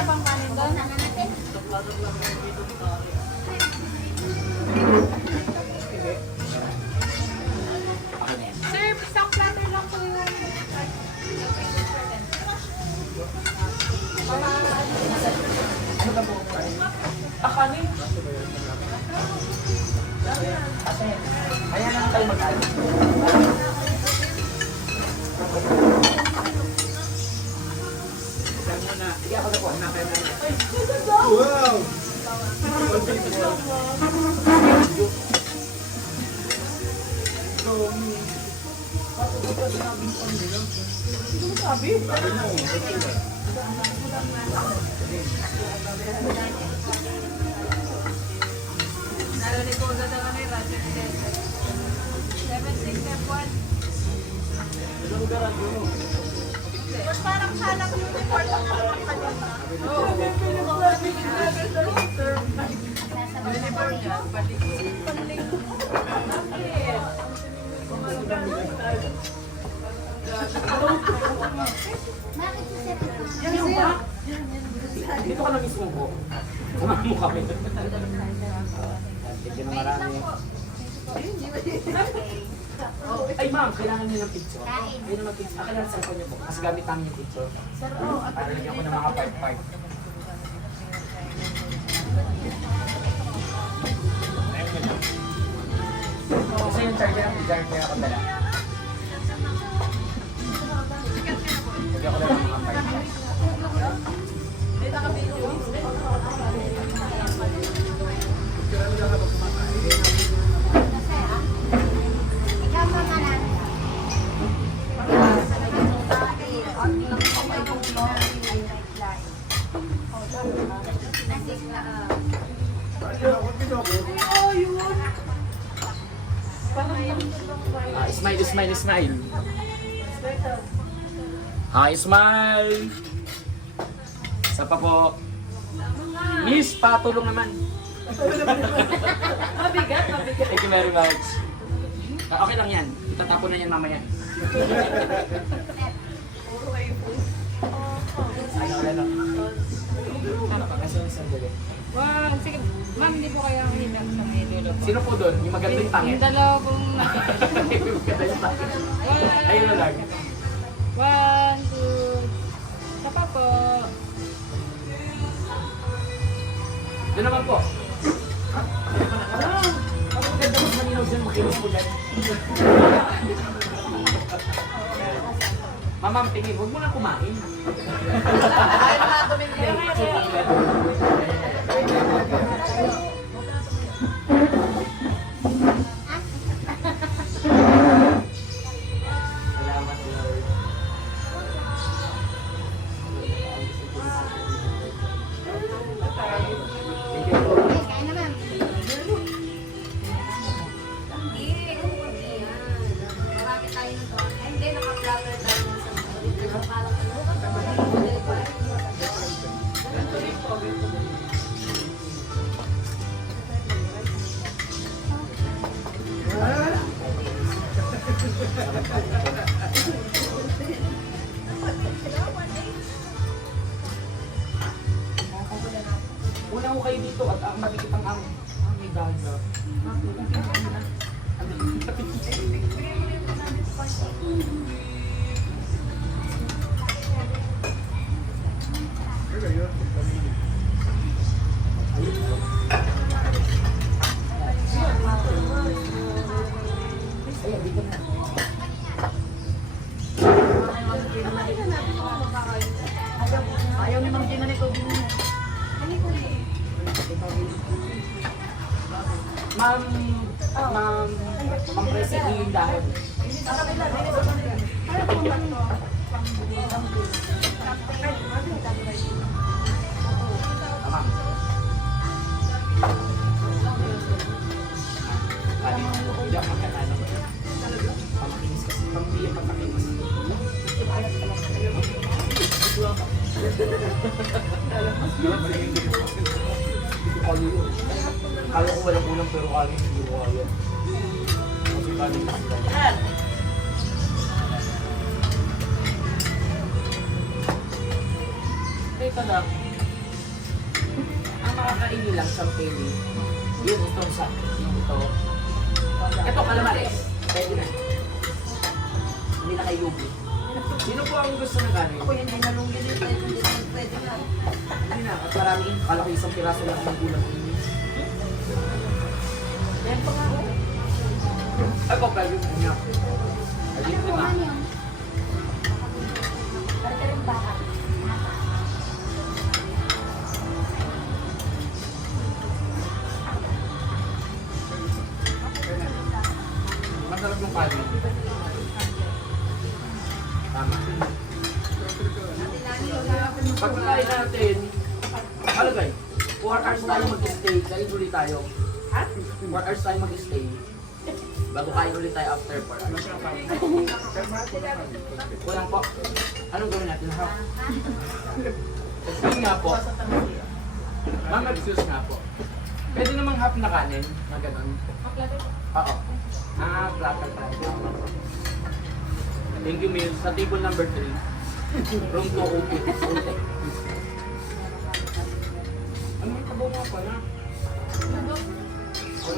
isa pang kanin doon. Sir, isang platter lang po yung... Ano ka po? Kanin. Ayan lang tayo mag-alis. Sige ako na po. Wow! Sabi mo. Narinig ko agad ang kanila. 7671. Mas parang salang yung report ang naman kanila. Dito ka na mismo po. Samahan mo kami. Thank you na marami. Ay ma'am, kailangan niyo ng picture. Ayun naman picture. Kailangan sa cellphone niyo po. Kasi gamit namin yung picture. Para lagyan ko ng mga part-part. Kasi yung charger ang charger kaya ako dala. Lagyan ko lang ng mga part-part. Smile, smile, smile. Hi, smile. Isa pa po. Miss, patulong naman. Mabigat, mabigat. Thank you very much. Okay lang yan. Itatapon na yan mamaya. Ano pa? Kasi yung sandali. Wow, sige. Ma'am, hindi po kaya ang hinap sa may dulo po. Sino po doon? Yung maganda yung pangit? Yung dalawa pong... Yung maganda yung pangit. Ayun na lang. 1, 2... Isa pa po. Doon naman po. Ang maganda mas malinaw siya makilos po dyan. Mamam, tingin, huwag mo na kumain. Ayaw na tumingin. Salamat, Lord. Thank you po. Una ko kayo dito at ang matikit ang may ganda. Ayan, dito na. Ayaw ni Mang Gina nito. Ma'am, ma'am President yung dahon. Ma'am. Hindi ako magkatalo. Pamakinis kasi. Pambiyan pagkakinis. Kala ko walang ulam pero kala hindi ko kaya. Kasi kala ko sila. Ito na. makakainin lang sa pili. Yun, ito sa ito. Ito, calamares. Pwede na. Hindi na kay Yubi. Sino po ang gusto ng kanin? Ako hindi nalungin yun. Pwede na. Hindi na, at marami. Kala ko isang piraso lang ang gulang ko. Yan pa nga ako. Ako, pwede ko niya. Pwede ko na. Para rin baka. Masarap yung kanin. Tama. Pag nakain natin, alagay, 4 hours tayo mag-stay, kain ulit tayo. 4 hours tayo mag-stay. Bago kain ulit tayo after 4 hours. Kulang po. Anong gawin natin, ha? Yun nga po. Ma'am, excuse nga po. Pwede namang half na kanin, na ganun. Oo. Platter tayo. Thank you, Mil. Sa table number 3. Room 208. Ano yung kabaw nga pala? Ano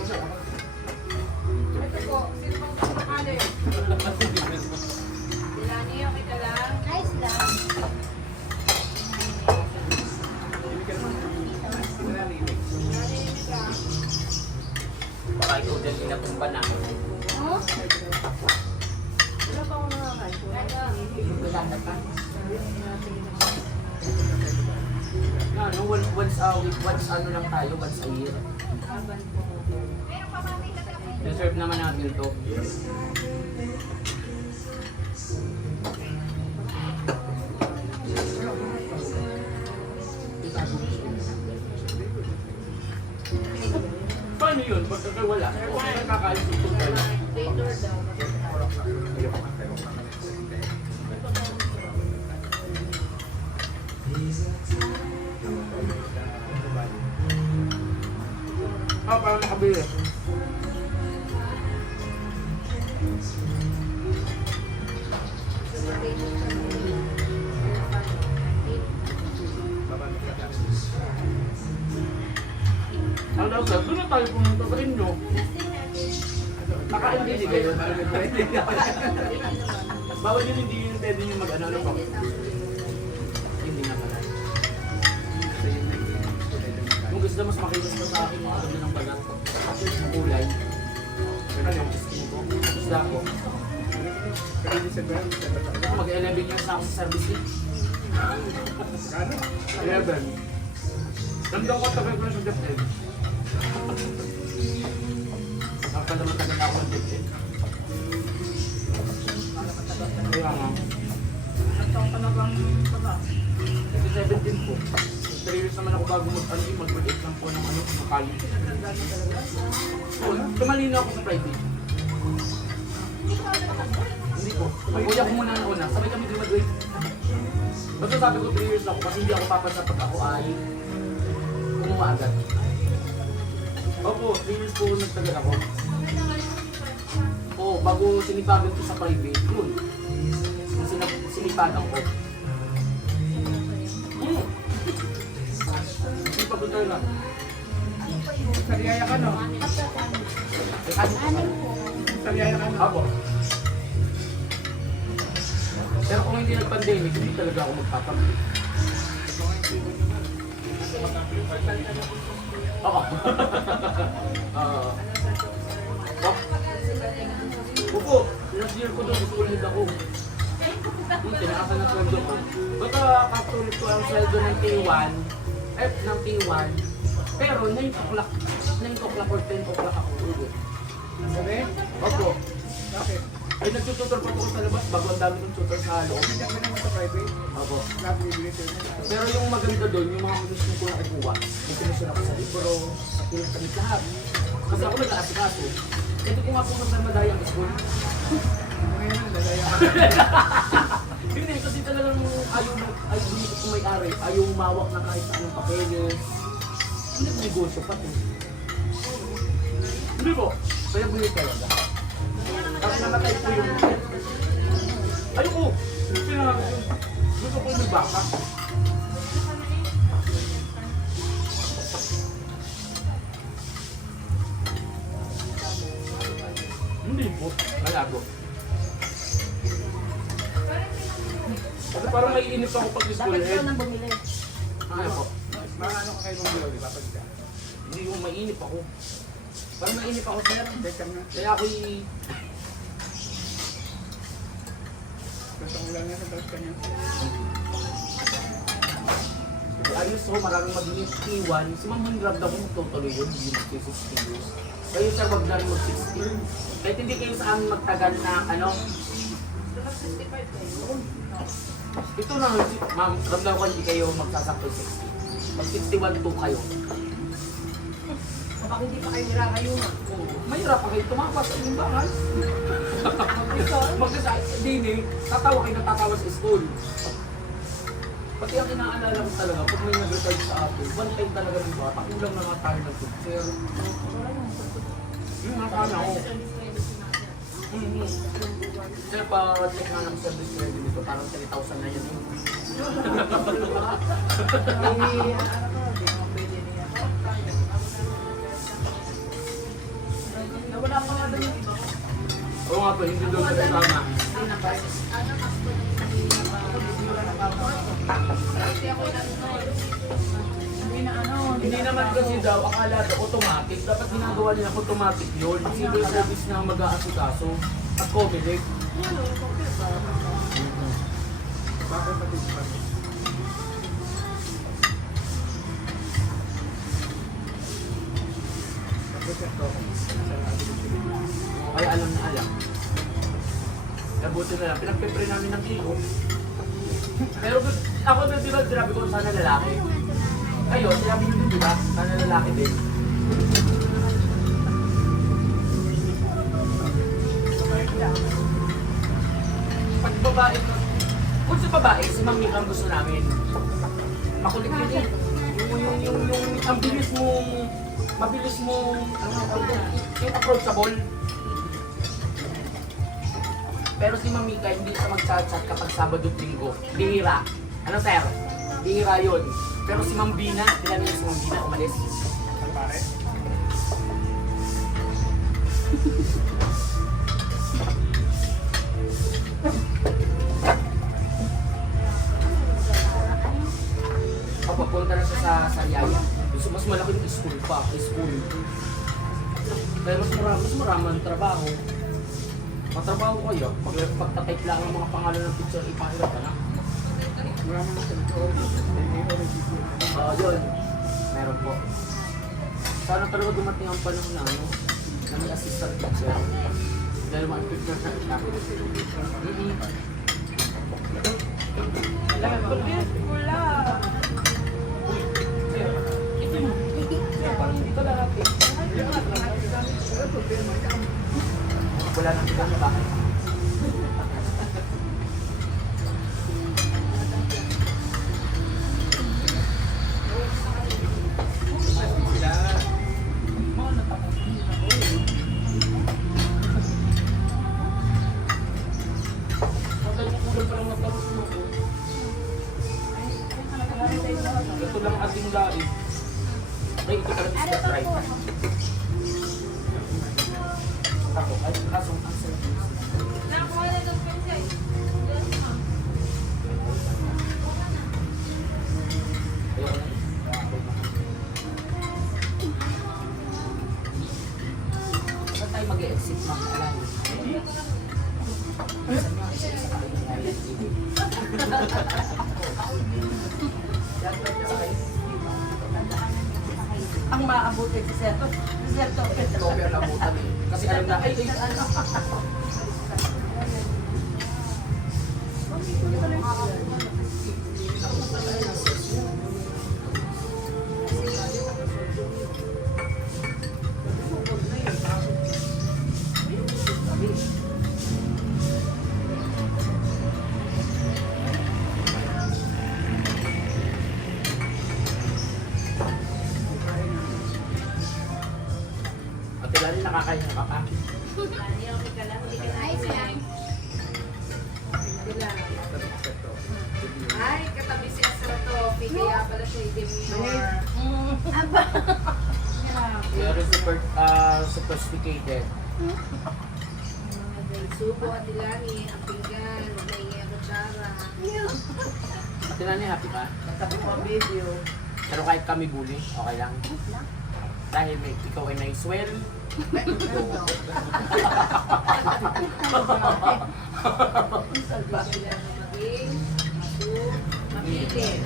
siya? Ito po, sino bang gusto ng kanin? Dilani, okay ka lang? Nice lang. Baka ikaw din pinatumba na. Oh? Wala pa ako nakakain. Maganda ka. Ano, once a week, once ano lang tayo, once a year. Deserve naman natin to. Paano yun? Pagka wala, okay lang kakain dito tayo. Later daw. Parang nakabili. Hello sir, doon na tayo pumunta sa inyo. Naka-hindi kayo. Bawal yun, hindi yun pwede nyo mag-ano pa. Hindi na pala. Kung gusto mas makilos pa sa akin, mga ano ng balat. Yung kulay. Ano yung skin ko? Gusto ako. Mag-11 years na ako sa service eh. 11. Nandang ko tagal ko na sa Japan. Nakapalaman-tagal na ako ng Japan. Kaya nga. Nagtaon ka na bang baba? Kasi 17 po. 3 years naman ako bago mag-break lang po ng ano, ng college. Tumalino ako sa private. Hindi po. Kuya ko muna ng una. Sabay kami graduate. Basta sabi ko 3 years ako kasi hindi ako papasa pag ako ay kumuha agad. Opo, 3 years po nagtagal ako. Oo, bago sinipagan ko sa private, yun. Sinipagan ko. Sinipag ko talaga. Sariyaya ka, no? Sariyaya ka, no? Ako. Pero kung hindi nag-pandemic, hindi talaga ako magpapabili. Oo. Opo, last year ko doon, school head ako. Tinakasan na sweldo ko. Baka katulad ko ang sweldo ng T1, ng T1, pero 9 o'clock or 10 o'clock ako uwi. Sabi? Opo. Bakit? Ay, nagtututor pa po sa labas bago ang dami ng tutor sa loob. Hindi ka naman sa private. Opo. Napibili sila. Pero yung maganda doon, yung mga gusto ko nakikuha, may komisyon ako sa libro, sa pinagkamit lahat. Kasi ako nag-aasikaso. Ito ko nga po sa Madayang School. Ngayon, lalaya ka. Hindi, kasi talagang ayaw dito kung may-ari, ayaw mawak na kahit sa anong papeles. Hindi ko negosyo pa to. Hindi po, kaya buhay talaga. Kasi namatay po yung... Ayoko! Sinabi ko, gusto ko yung baka. Malabo. Kasi parang maiinip ako pag school Dapat head. ikaw nang bumili. Ano po? Mga ano ka kayo ng Bill, di ba? Pag ka. Hindi ko mainip ako. Parang mainip ako sir. Beckham na. Kaya ako'y Gusto ko lang na sa taas kanya. ayos ho, maraming mag-inip T1. Si Ma'am Grab daw kung tutuloy yun, hindi mag-60 years. Kayo sir, wag na rin mag-60. Kahit hindi kayo sa amin magtagal na ano. Ito na, Ma'am, ramdam ko hindi kayo magsasakto 60. Pag 61-2 kayo. Baka hindi pa kayo nirarayunan. Mahirap pa kayo tumapas sa inyong bahay. Magkasakit sa dini, tatawa kayo na tatawa sa school. Pati ang inaalala ko talaga, pag may nag-retard sa atin, one time talaga rin ba, takulang na nga tayo ng teacher. Yung nga kami ako. Kaya pa-check nga ng service ready nito, parang 3,000 na yun. Wala pa nga doon yung iba. Oo nga po, hindi doon sa kasama. Hindi naman kasi daw, akala daw automatic. Dapat ginagawa nila automatic yun. Civil service na mag-aasikaso. At Comelec. Bakit pati pa? Tapos ito. Kaya alam na alam. Nabuti na lang. Pinagpipre namin ng iyo. Pero ako na diba, sinabi ko sana lalaki. Kayo, sinabi nyo din diba? Sana lalaki din. Pag babae, kung sa babae, si Ma'am Mika ang gusto namin. Makulit yun eh. Ang bilis mong, mabilis mong, ano nga tawag doon? Yung approachable. Pero si Ma'am Mika, hindi siya mag-chat kapag Sabado at Linggo. Bihira. Ano sir? Bihira yun. Pero si Ma'am Bina, ilan yun si Ma'am Bina umalis? Ang pare. Papunta na siya sa Sariaya. Mas malaki yung school pa. School. Kaya mas marami ang trabaho. Matrabaho kayo. Pagtatype lang ng mga pangalan ng picture, ipahirap ka na. Marami na sa ito. Oo, yun. Meron po. Sana talaga dumating ang panahon na ano, na may assistant teacher. Dahil mga picture na siya. Wala. Ito mo. Parang dito lahat eh. Wala nang kita sa bahay. Ito lang ating laing. Ay, ito talaga is the right. Ako, ay, kasong ang service. Nakuha na doon pa siya. Ayoko na. Saan tayo mag-e-exit, ma'am? Alam niyo. Saan nga? Isa tayo ng Island TV. Ang maabuti si Serto. Si Serto. Cover na butan eh. Kasi alam na, ay, ano? Ate Lani, nakakain ka pa? Ay, katabi si Asrato. Kaya pala siya i-demure. Very super, sophisticated. Subo at ilani, ang pinggan, huwag na ingay ang kutsara. Ate Nani, happy ka? Sabi ko ang video. Pero kahit kami bully, okay lang. Dahil ikaw ay naiswell. Maging, mapili.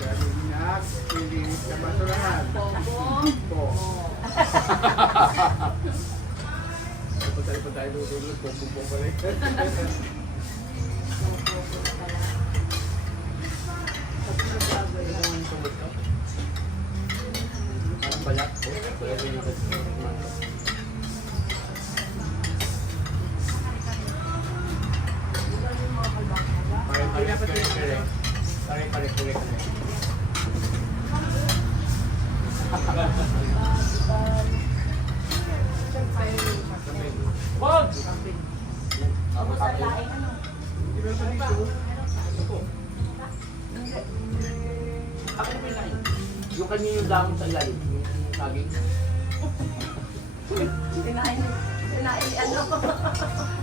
Galing na, pilinis sa basurahan. Popo. Po. Pagkali tayo doon, po pa rin. Parang balat ko. Kaya rin yung Wag! Ako sa laing ano. Hindi ba sa dito? Akin na lang. Yung kanya yung damon sa ilalim. Yung saging. Kinain ano.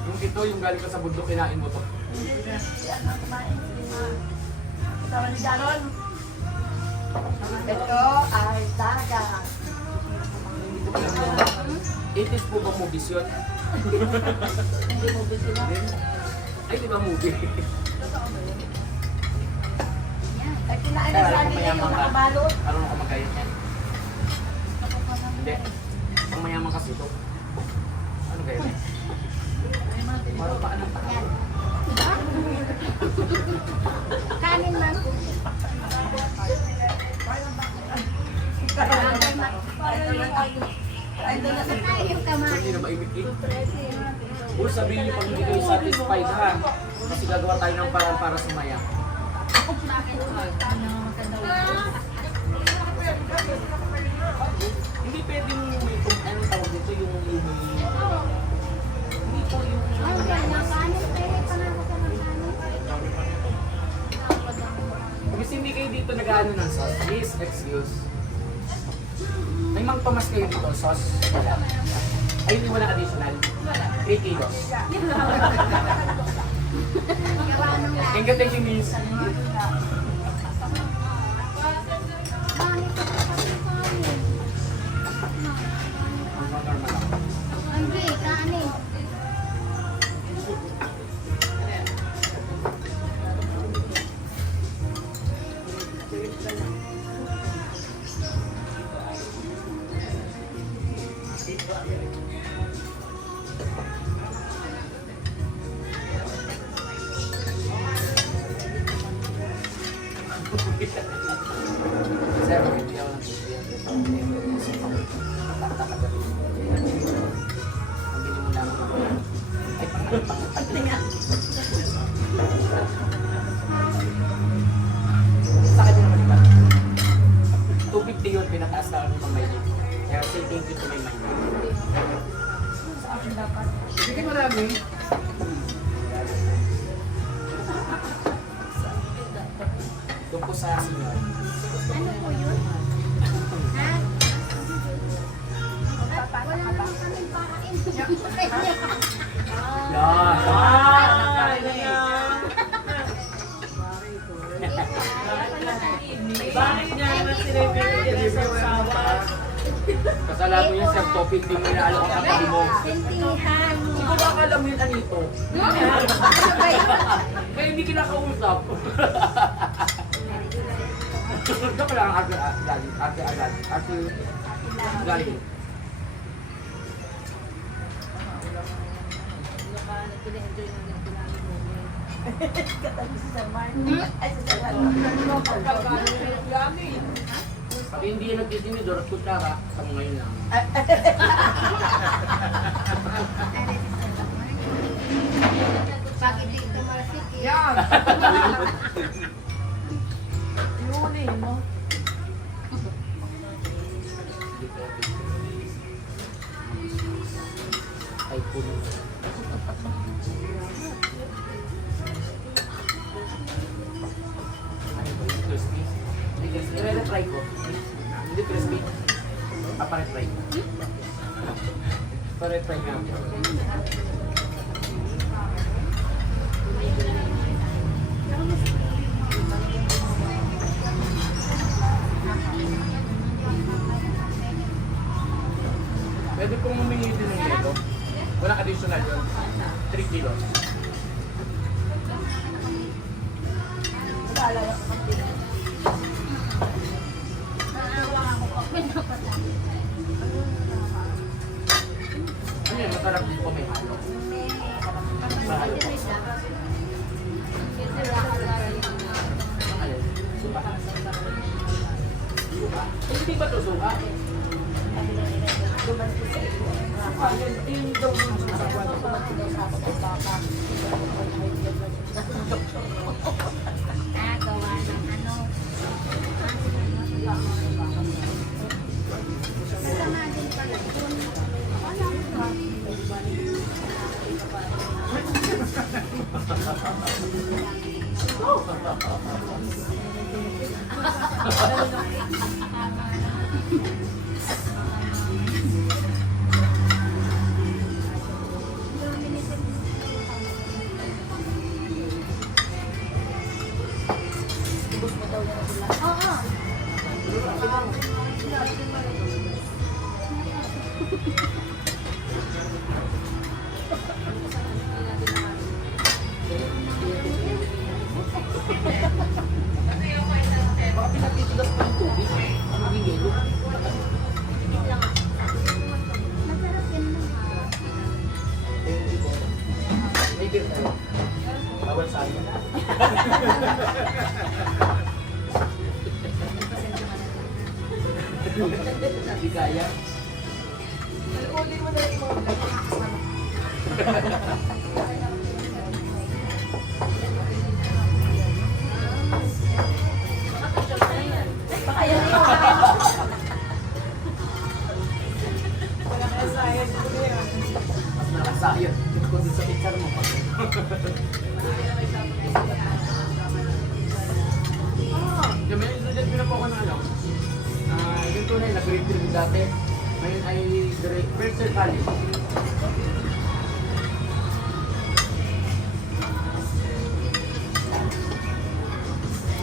Yung ito, yung galing ka sa bundok, kinain mo to. Si ano kumain. Kasama ni Daron. Ito ay daga. Itis po ba movies yun? Hindi mo gusto na. Ay, di ba movie? Ay kinain na sa akin yung nakabalot. Marunong ka magkayat yan? Hindi. Ang mayaman kasi ito. Ano kaya? Marunong pa ka ng takal. Kanin, ma'am. Ayun ka, ma'am. Hindi na maimik-ik. Huwag sabihin niyo pag hindi kayo satisfied ha. Kasi gagawa tayo ng parang para sumaya. Hindi pwedeng may anong tawag dito yung hindi po yung Ay, wala. Kanin, pwede pa na ako sa mga kanin. kasi hindi kayo dito nag-ano ng sauce. Please excuse. May mang Tomas kayo dito, sauce. Wala. Ay, hindi wala additional. 3 kilos. Gawa nung lahat. Thank you, Miss. Bakit ka pa kasi kanin? Normal ako. Hindi, kanin. Sir, hindi ako ng sisiyan. Ang bili mo lang ako. Ay, pangalan. Sa akin naman iba. 250 yun, pinataas na kami pang may lift. Kaya say thank you to my mind. Sa akin dapat. Sige marami. Doon po sa senior. Ano po yun? Ha? Wala naman kami pakain. Yan! Bakit niya naman sila pinigyan sa usawa? Kasalanan mo yung Sir Topic, di mo inaalok ang katabi mo. Sentihan. Hindi ko baka alam yun anito. Ano ba yun? Kaya hindi kinakausap. Joke lang, ate galing. Katabi si Saman. Ay, si Saman. Pag hindi yan nagtitinidor at kutsara, sa mga yun lang. Bakit dito marasiki? Yan. Lunin mo. Ay, puno. Ano ba yung crispy? Hindi crispy. I-retry ko. Hindi crispy. Paparetry ko. Pare-try nga. Pwede pong humingi din ng nego. Walang additional yun. 3 kilos. Nag-aalala ko kasi. Ano yan? Masarap din po may halo. Mahalo po. Alin? Suka. Suka? Hindi ba ito suka? Duman ko sa iyo. Suka yun. Yung daw yung suka. Duman ko sa ako ng baka. Gawa ng ano. Kasama din pala dun. Ubus mo daw yung sila. Oo. Baka pinatitigas pa yung tubig. Ang maging yelo. Masarap yan naman. May beer tayo. Bawal sa akin. Hindi kaya. Uli mo na yung mga vlog. Baka yan yung wala kaya sayang ko yan. Mas nakasayot. Ito ko din sa picture mo. Yung may student ko na po ako ng ano. Yung tunay, nag-grade 3 dati. Ngayon ay first year college.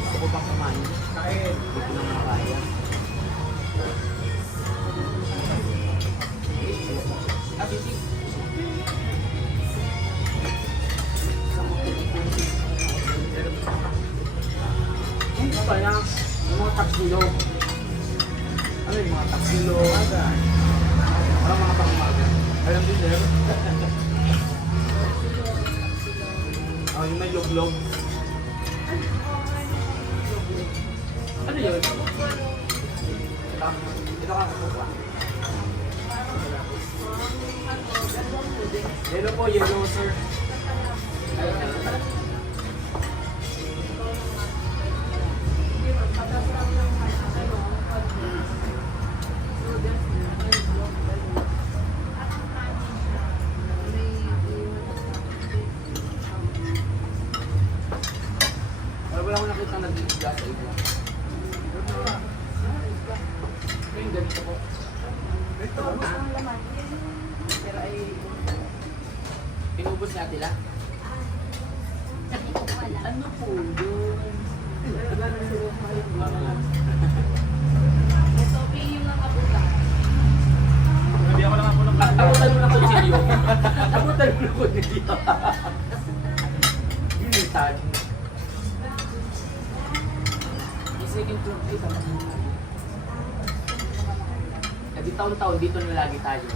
Gusto ko bang kumain? Kahit hindi ko naman kaya. Busy. Hindi pa lang. Yung mga taksilo. Ano yung mga taksilo? Parang mga pangmaga. Alam din, sir? Oh, yung may log-log. Ano yun? Ito ka kukuha. Yellow po, yellow, sir. Wala ko nakita nag-iiga sa iba. Yung ganito po. Ito, Pero ay Inubos natin lang. Ano po yun? hindi ako lang ako ng Abutan mo ng kutsilyo. Abutan mo ng kutsilyo. Bilisan. Yung second floor dito. Kasi taon-taon dito na lagi tayo.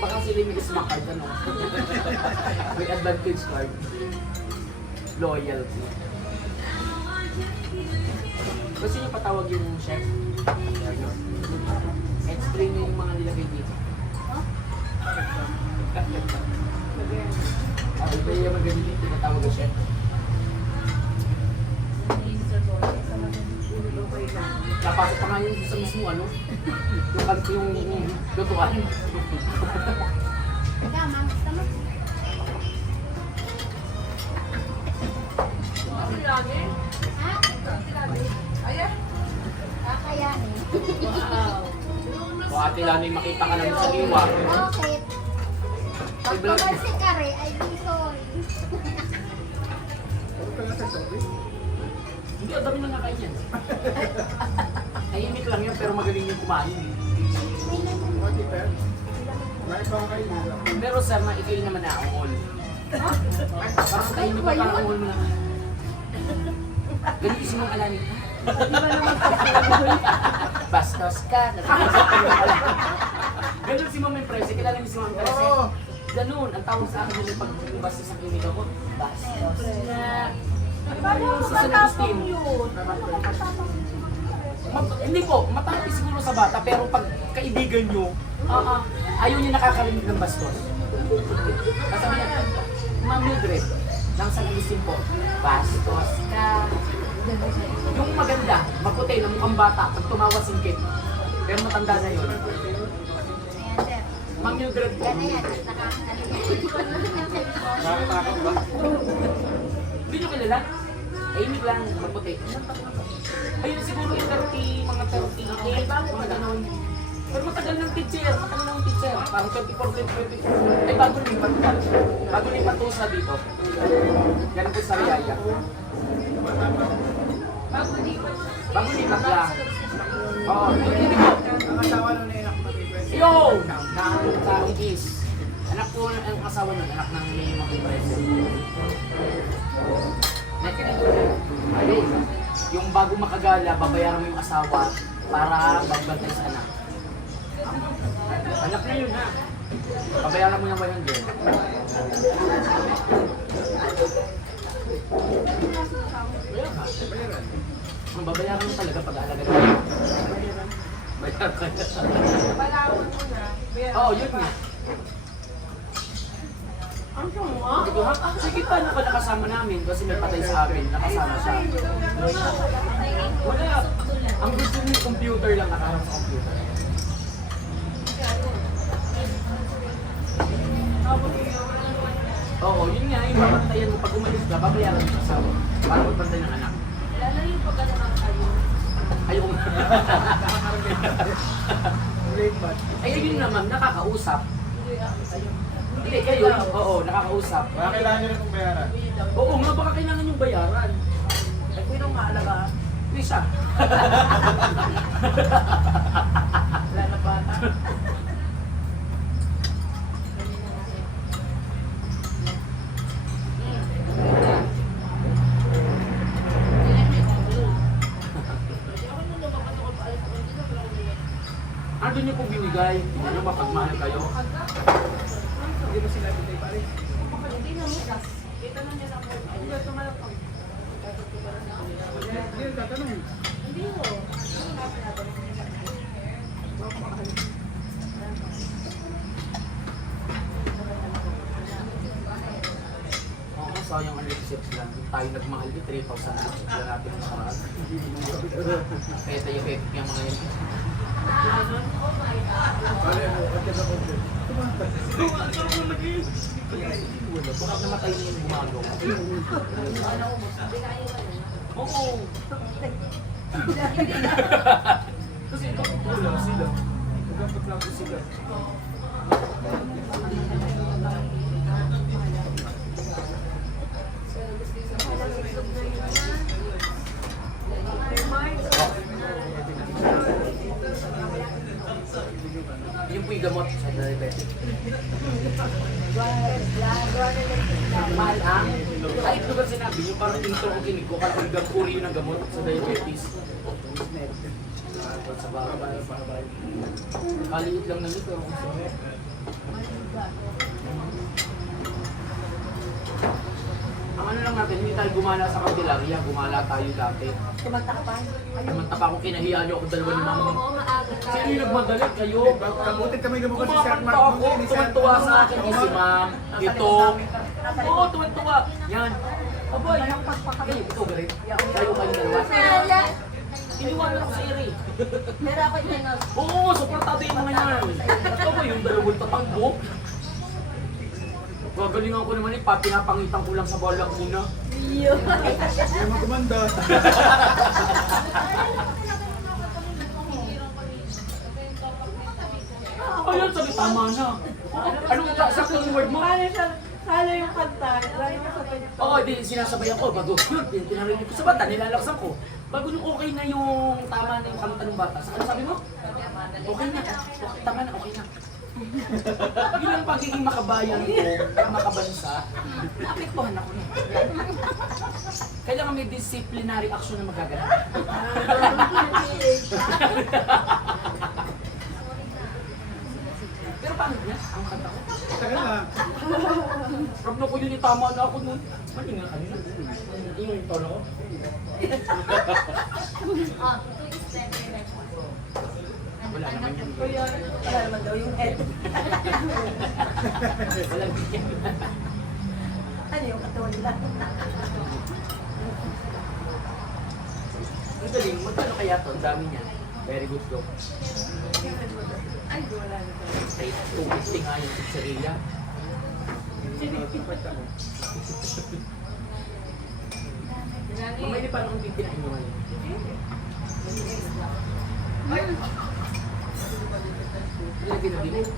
Baka sila may isma card, ano? May advantage card. Loyalty. Gusto niyo patawag yung chef? Explain niyo yung mga nilagay dito. Iba yung magaling dito, patawag yung chef. Napasok pa nga yun sa mismo, ano? Yung lutuan. Ikaw, ma'am, gusto mo? Ha? ayan. makilala yung makita ka namin sa liwa. Bakit? Pag naman si Kare, ay di sorry. Ano ka lang sa sorry? Hindi, ang dami na nakain yan. Tahimik lang yun, pero magaling yung kumain. Bakit eh? May pa kayo na. Pero sir, na ikaw naman na ang all. Parang tahimik pa parang all mo na. Ganun si Mang Alani. Bastos ka. Ganun si Mang Presi. Kilala niyo si Mang Presi? Oo. Ganun, ang tawag sa akin nila pag bastos sa klinika ko. Bastos na. Paano Yung ako sa San matapang Agustin. yun? Paano ako matapang yun? Hindi po, matapang siguro sa bata, pero pag kaibigan nyo, ayaw niya nakakarinig ng bastos. Kasabi niya, Ma'am Mildred, ng San Agustin po, bastos ka. Yung maganda, maputi na mukhang bata, pag tumawa singkit. Pero matanda na yun. Ayan, sir. Ma'am Mildred po. Yan na yan. Nakakatakot ba? Hindi nyo kilala? Ahimik lang, maputi. Ayun siguro yung 30, mga 38, mga ganon. Pero matagal ng teacher, Parang 24, 24. Ay, bago lipat ka. Bago lipat po sa dito. Ganun po sa Riyaya. Bago lipat lang. Oo, hindi po. Ang asawa nun na anak mo na Yo! Sa Igis. Anak po ang asawa nun, anak ng mga president. Nakikinig ko na. Ayun. Yung bago makagala, babayaran mo yung asawa para magbantay sa anak. Anak na yun ha. Babayaran mo yung 100. Ang babayaran mo talaga pag-alaga na. Bayaran ka. Balawon mo na. Oo, yun nga. Ang mo? Hindi ko, ha? Sige pa, nakasama namin kasi may patay sa amin. Nakasama siya. Wala. Ang gusto niya yung computer lang, nakaharap sa computer. Oo, yun nga, yung babantayan mo. Pag umalis ka, babayaran mo sa asawa. Para magbantay ng anak. Lalo yung pagkano ng kayo. Ayaw mo. Late ba? Ay, yun naman, nakakausap. Hindi, kayo, oo, nakakausap. Baka kailangan nyo rin kong bayaran. Oo nga, baka kailangan yung bayaran. Ay, kung yung maalaga. Hindi siya. Wala na bata. Ano niyo po binigay? Hindi nyo mapagmahal kayo. Hindi mo sila bigay pare. Hindi na mo. Kita na niya na po. Hindi, tumalap ako. Hindi, tatanong. Hindi mo. Oo, sayang ang receipt lang. Tayo nagmahal di 3,000 na. Sila natin ang mahal. Kaya tayo effective yung mga yun. Pare, at ka na po. Baka namatay na yung gumagawa. Oo. Kasi ito, wala sila. Magapot lang po sila. Yung po yung gamot sa diabetic. Mahal ang? Ay, ito ba sinabi nyo? Parang intro ko kinig ko kasi puri ng gamot sa diabetes. Sa babay. Kaliit lang na nito. Ang ano lang natin, hindi tayo gumala sa Candelaria, gumala tayo dati. Tumatakapan. Kumanta pa ako, kinahiyaan nyo ako dalawa ni Mama. Oo, maaga tayo. Sino yung nagmadali? Kayo? Kabutin kami lumabas si Sir Kumakanta Mark. ako, tuwan-tuwa sa akin si Ma'am. Ito. Oo, tuwan-tuwa. Yan. Aba, yung pagpakalit. Ito, Gret. Tayo kayo dalawa. Nala. Iniwanan ako sa ere. Narapat niya na. Oo, supportado yung mga yan. Ito ba yung dalawang tatakbo? Gagalingan ko naman pinapangitan ko lang sa balak muna. Hindi mo kumanda. Ayun, sabi, tama na. Anong sakto yung word mo? Sana yung kanta, lagi ka sa pwede. Oo, di sinasabayan ko. Bago yun, pinarinig ko sa bata, nilalaksan ko. Bago nung okay na yung tama na yung kanta ng bata. Ano sabi mo? Okay na. Okay, tama na, okay na. Yun ang pagiging makabayan ko, makabansa. Naapektuhan ako na. Kailangan may disciplinary action na magaganap. Pero paano niya? Ang kanta ko. Tagal na. Rabno ko yun, tama na ako nun. Mali nga kanina. Yung tono ko. Wala naman yun. Wala naman daw yung head. Walang bigyan. Ano yung katawan nila? Ang galing, magkano kaya to? Ang dami niya. Very good job. Ay, wala na. Ay, 250 nga yung pizzeria. Mamaya pa akong bibinahin nyo ngayon. Ilagay na din.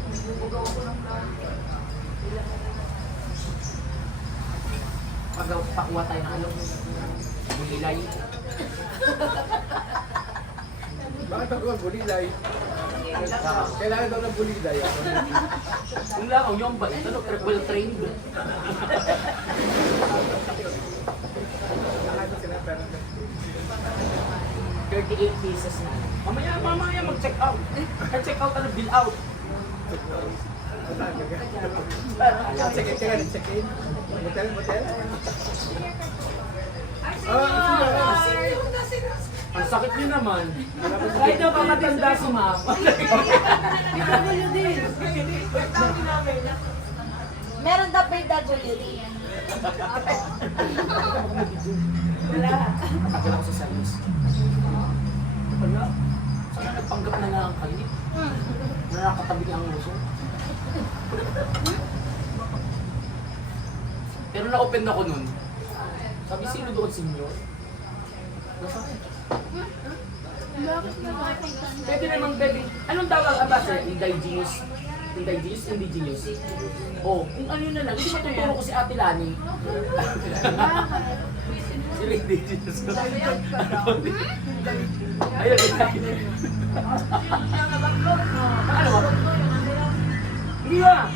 Pakuha tayo ng ano. Bulilay. Bakit ako ang bulilay? Kailangan daw ng bulilay. Yung lang, yung ba? Ito, triple trained. Nakano sila pero 38 pieces na. Mamaya mag-check out. Check out, ano, bill out. check in. Motel? Ang sakit niyo naman. Kahit na pakatanda si ma'am. PWD. Meron daw PWD. Wala. Tagal ako sa service. Wala. Sana nagpanggap na nga ang kalit. Na nakatabi ang uso. Pero na-open ako nun. Sabi, sino doon sinyo? Pwede naman, pwede. Anong tawag ang basa? Indigenous? Indigenous? Oh, kung ano na lang. Hindi matuturo ko si Ate Lani. Sila indigenous. Ayun, ano ba? Hindi ba?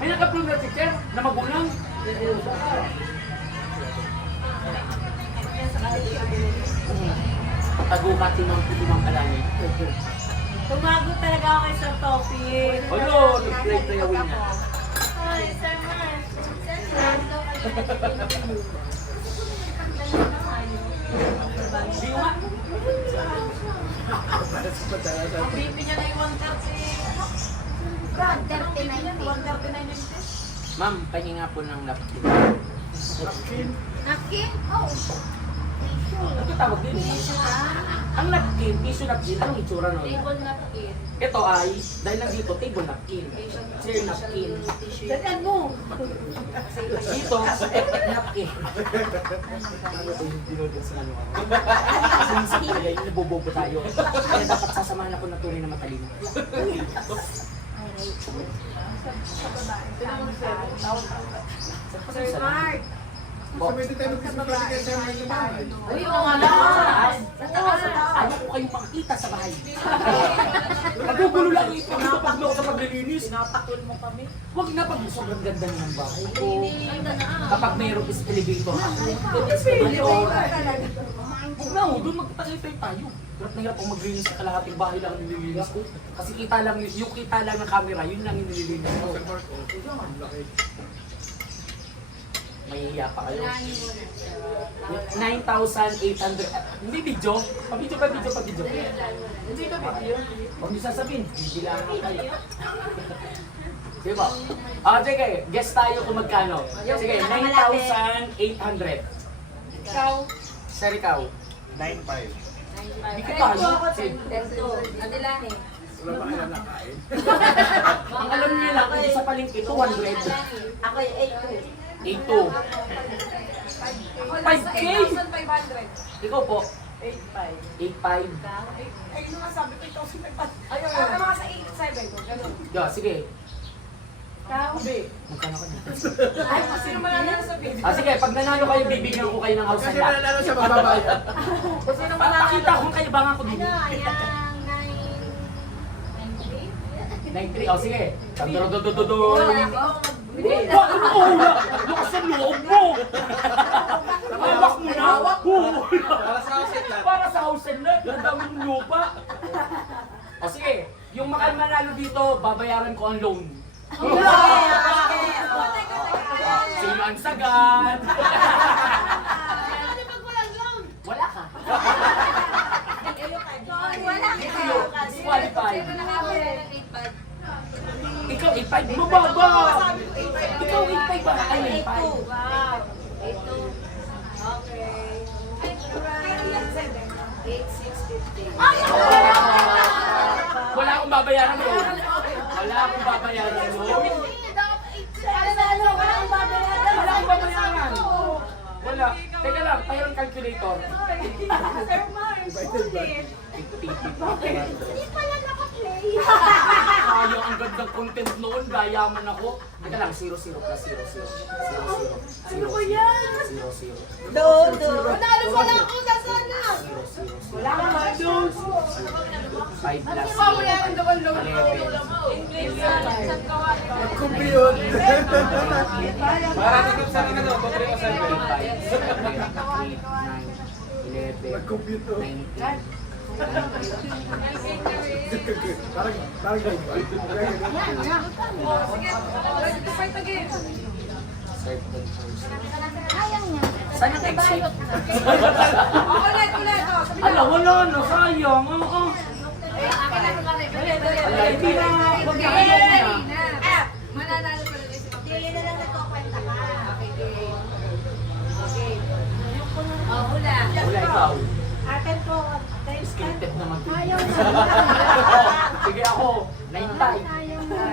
May nag-upload na teacher na magulang. Tagukat si Mang Kalani. Tumago talaga ako kay Sir Topi. Ano? Nag-play away na. Ay, Sir Mars. Hindi nga. Ang BP niya na yung 139. Ma'am, pahingi nga po ng laptop. Napkin? Oh. Ano tawag din? Ang napkin, tissue napkin, anong itsura nun? Table napkin. Ito ay, dahil nandito, table napkin. Chair napkin. Dalian mo. Dito, napkin. Ano ito yung dinodos na ano? Kasi minsan talaga, yung nabobobo tayo. Kaya dapat sasamahan ako na tunay na matalino. Sir Mark. Sabay din tayo mag-discuss kay Sir Mark sa bahay. Uy, oo nga lang. Ayaw ko kayong makita sa bahay. Nagugulo lang ito kapag ako sa paglilinis. Natakol mo kami. Huwag na pag sobrang ganda ng bahay ko. Kapag mayroong is elevator ako. Elevator. Huwag na, doon magpatalitay tayo. Hirap na hirap akong maglinis sa kalahating bahay lang ang nililinis ko. Kasi kita lang, yung kita lang ng camera, yun lang yung nililinis ko. Sir Mark, ang laki. Mahihiya pa kayo. 9,800. Hindi video. Pa-video. Hindi ba video? Huwag niyo sasabihin. Hindi lang tayo. Sige po. Sige, guess tayo kung magkano. Sige, 9,800. Ikaw. Sir, ikaw. 9.5. Hindi ka tayo. Adilani. Wala pa kaya nakain. Ang alam niya lang, hindi sa palengke, 200. Ako yung 8,2. 5K! 8,500. Ikaw po. 8.5. Ay, yun nga sabi ko, ikaw sumipad. Ano mga sa 8-7 ko, gano'n. Yo, sige. Ikaw? Magkano ka na? Ay, kung sino mananalo sa video. Sige, pag nanalo kayo, bibigyan ko kayo ng house Kasi and lot. mananalo siya magbabayad. Kung sino Pakita kung kayo bangan ko din. Ano, ayan, 9.3. Sige. Tandorododododo. Hindi. Lakas ang loob mo! Hawak mo na! Para sa house and lot. Para sa house and lot, ang daming lupa. Sige, yung manalo dito, babayaran ko ang loan. Sino ang sagad? Wala ka. wala ka. Disqualified. Sino nakabili ng 8-5? Ikaw, 8.5 mo ba? Ikaw, 8.5 ba? Ay, 8.5. Wow. 8-2. Okay. 8-6-15. Wala akong babayaran mo. Wala akong babayaran mo. Wala akong babayaran. Wala. Teka lang, tayo ng calculator. Sir Mars, sulit. Hindi pala naka-play. Sayang ang gandang content noon, gayaman ako. Teka lang, 0, 0 plus 0, 0. 0, 0. Ano ko yan? 0, 0. Manalo pa lang ako sa sana. 0, 0. Wala ka ba doon? 5 plus 0. Papayaran daw ang loan ko. 11. English yan. Saan ka wala ka? Kumpi yun. Para sa group sa akin na doon, 3 o 7. 8, 9, 11, Mag-compute to. 19. Parang ganun ba? Sige, ready to fight again. Ayaw niya. Saan yung exit? Ulit. Oh, sabi Ala, wala na, sayang. Oo. akin na kung ulit. Ala, hindi na. Huwag na Okay, kayo ready na. na. Mananalo pa rin si Ma'am. Hindi na lang nagkukwenta ka. Okay, game. Okay. Oh, hula. Wala ikaw. Atin ko, times 10. Scripted na mag Ayaw niya. Sige ako, 9 time. Ayaw niya.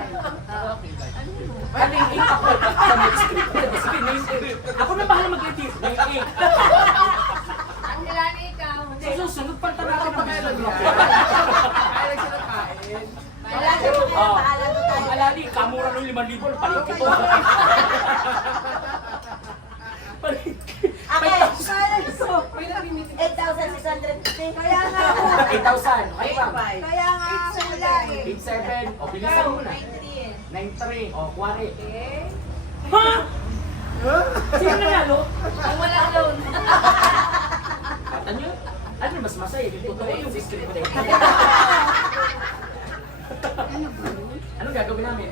Ano yung 8 ako? Sa next scripted. Sige, 9 Ako na bahala mag-edit. 9 Ang hilani ikaw. Sa susunod, panta natin ang gusto nyo. Kaya lang siya nakain. Wala siya kaya bahala doon tayo. Ang alali, kamura ng 5,000, palit ito. Palit. Okay, kaya ko. May nag-meeting. 8,650. Kaya nga ako. 8,000. Okay ba? Kaya nga ako wala eh. 8,700. O, bilisan mo na. 9,300. O, kuwari. Okay. Ha? Sino nanalo? Ang walang loan. Kata nyo? Ano mas masaya? Yung totoo yung scripted. Anong gagawin namin?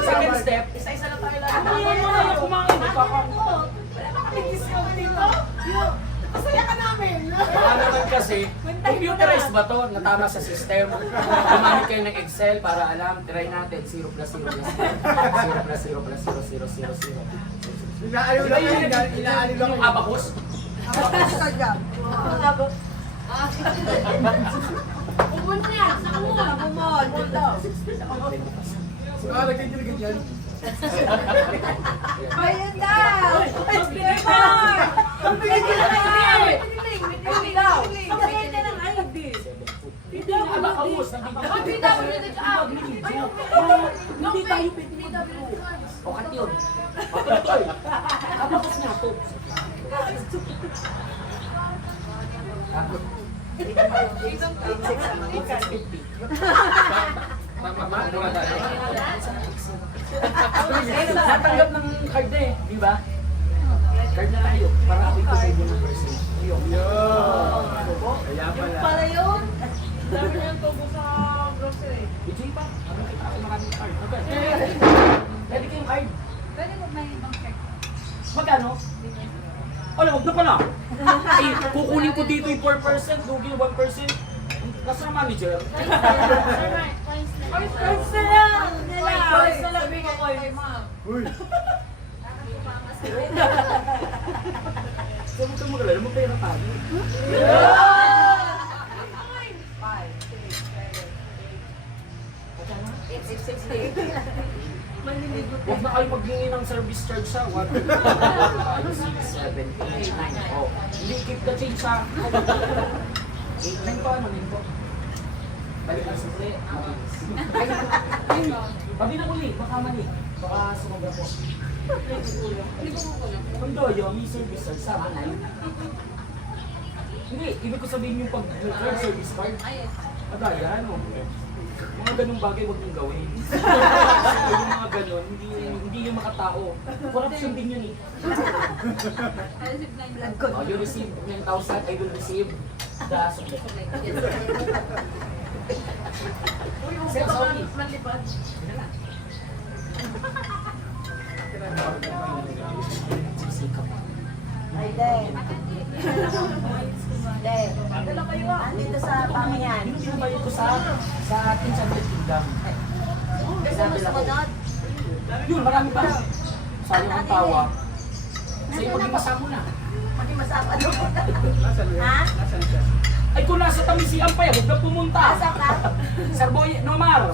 Second step, isa-isa na tayo lahat. Ano na kumain? Nagkakaroon. Wala ba kami discount dito? Yung, masaya ka namin. Baka naman kasi, computerized ba to? Natama sa system. Gumamit kayo ng Excel para alam. Try natin. 0 plus 0 plus 0. 0 plus 0 plus 0, 0, 0, 0. Inaaliw lang yun. Inaaliw lang Yung abacus. Ubon niya. Sa kumon. Nagkikiligid yan. Ayun daw. Stefan! Ang bigay ka ng ID. Ang daw. Ang bigay ka ng ID. Abacus. Hindi daw nag-out. Hindi tayo pwede. O, kat yun. Patuloy. Abacus nga to. Natanggap ng card na eh, di ba? Card na tayo, para ako ito ng person. Kaya pala. Para yun. Sabi niya yung tubo sa grocery. Hindi pa, ano kita ako maraming card. Pwede kayong card. Pwede mo may ibang check. Magkano? Wala, wag na pala. Eh, kukunin ko dito yung 4%, lugi yung 1%. Nasa na manager? First na lang. First na lang bigay ko kay ma'am. Uy. So, huwag kang magalala, mo pera tayo. Huwag na kayo maghingi ng service charge sa 1, 2, 3, 4, 5, 6, 7, 8, 9. Oh, hindi keep the change sa 8, 9 po, ano din po? Balik na sukli. Ay, pag na uli, baka mali. Baka sumabra po. Kung doyo, may service charge sa 9. Hindi, ibig ko sabihin yung pag-card service card. Madaya, ano? Mga ganung bagay huwag niyong gawin. Yung mga ganon, hindi yung makatao. Corruption din yun eh. Oh, you receive 9,000, I will receive the supply. Sir, sorry. Sikap. Ay, Den. Den. Andito sa pangyan. Yung sinubayo ko sa ating sa Kingdom. Gusto mo sumunod? Yun, marami pa. Sayang ang tawa. Sa'yo maging masamo na. Maging masama ano? Nasaan yun? Ha? Nasaan siya? Ay kung nasa Tamisian pa yan, huwag na pumunta. Asa ka? Sir Boy, Nomar.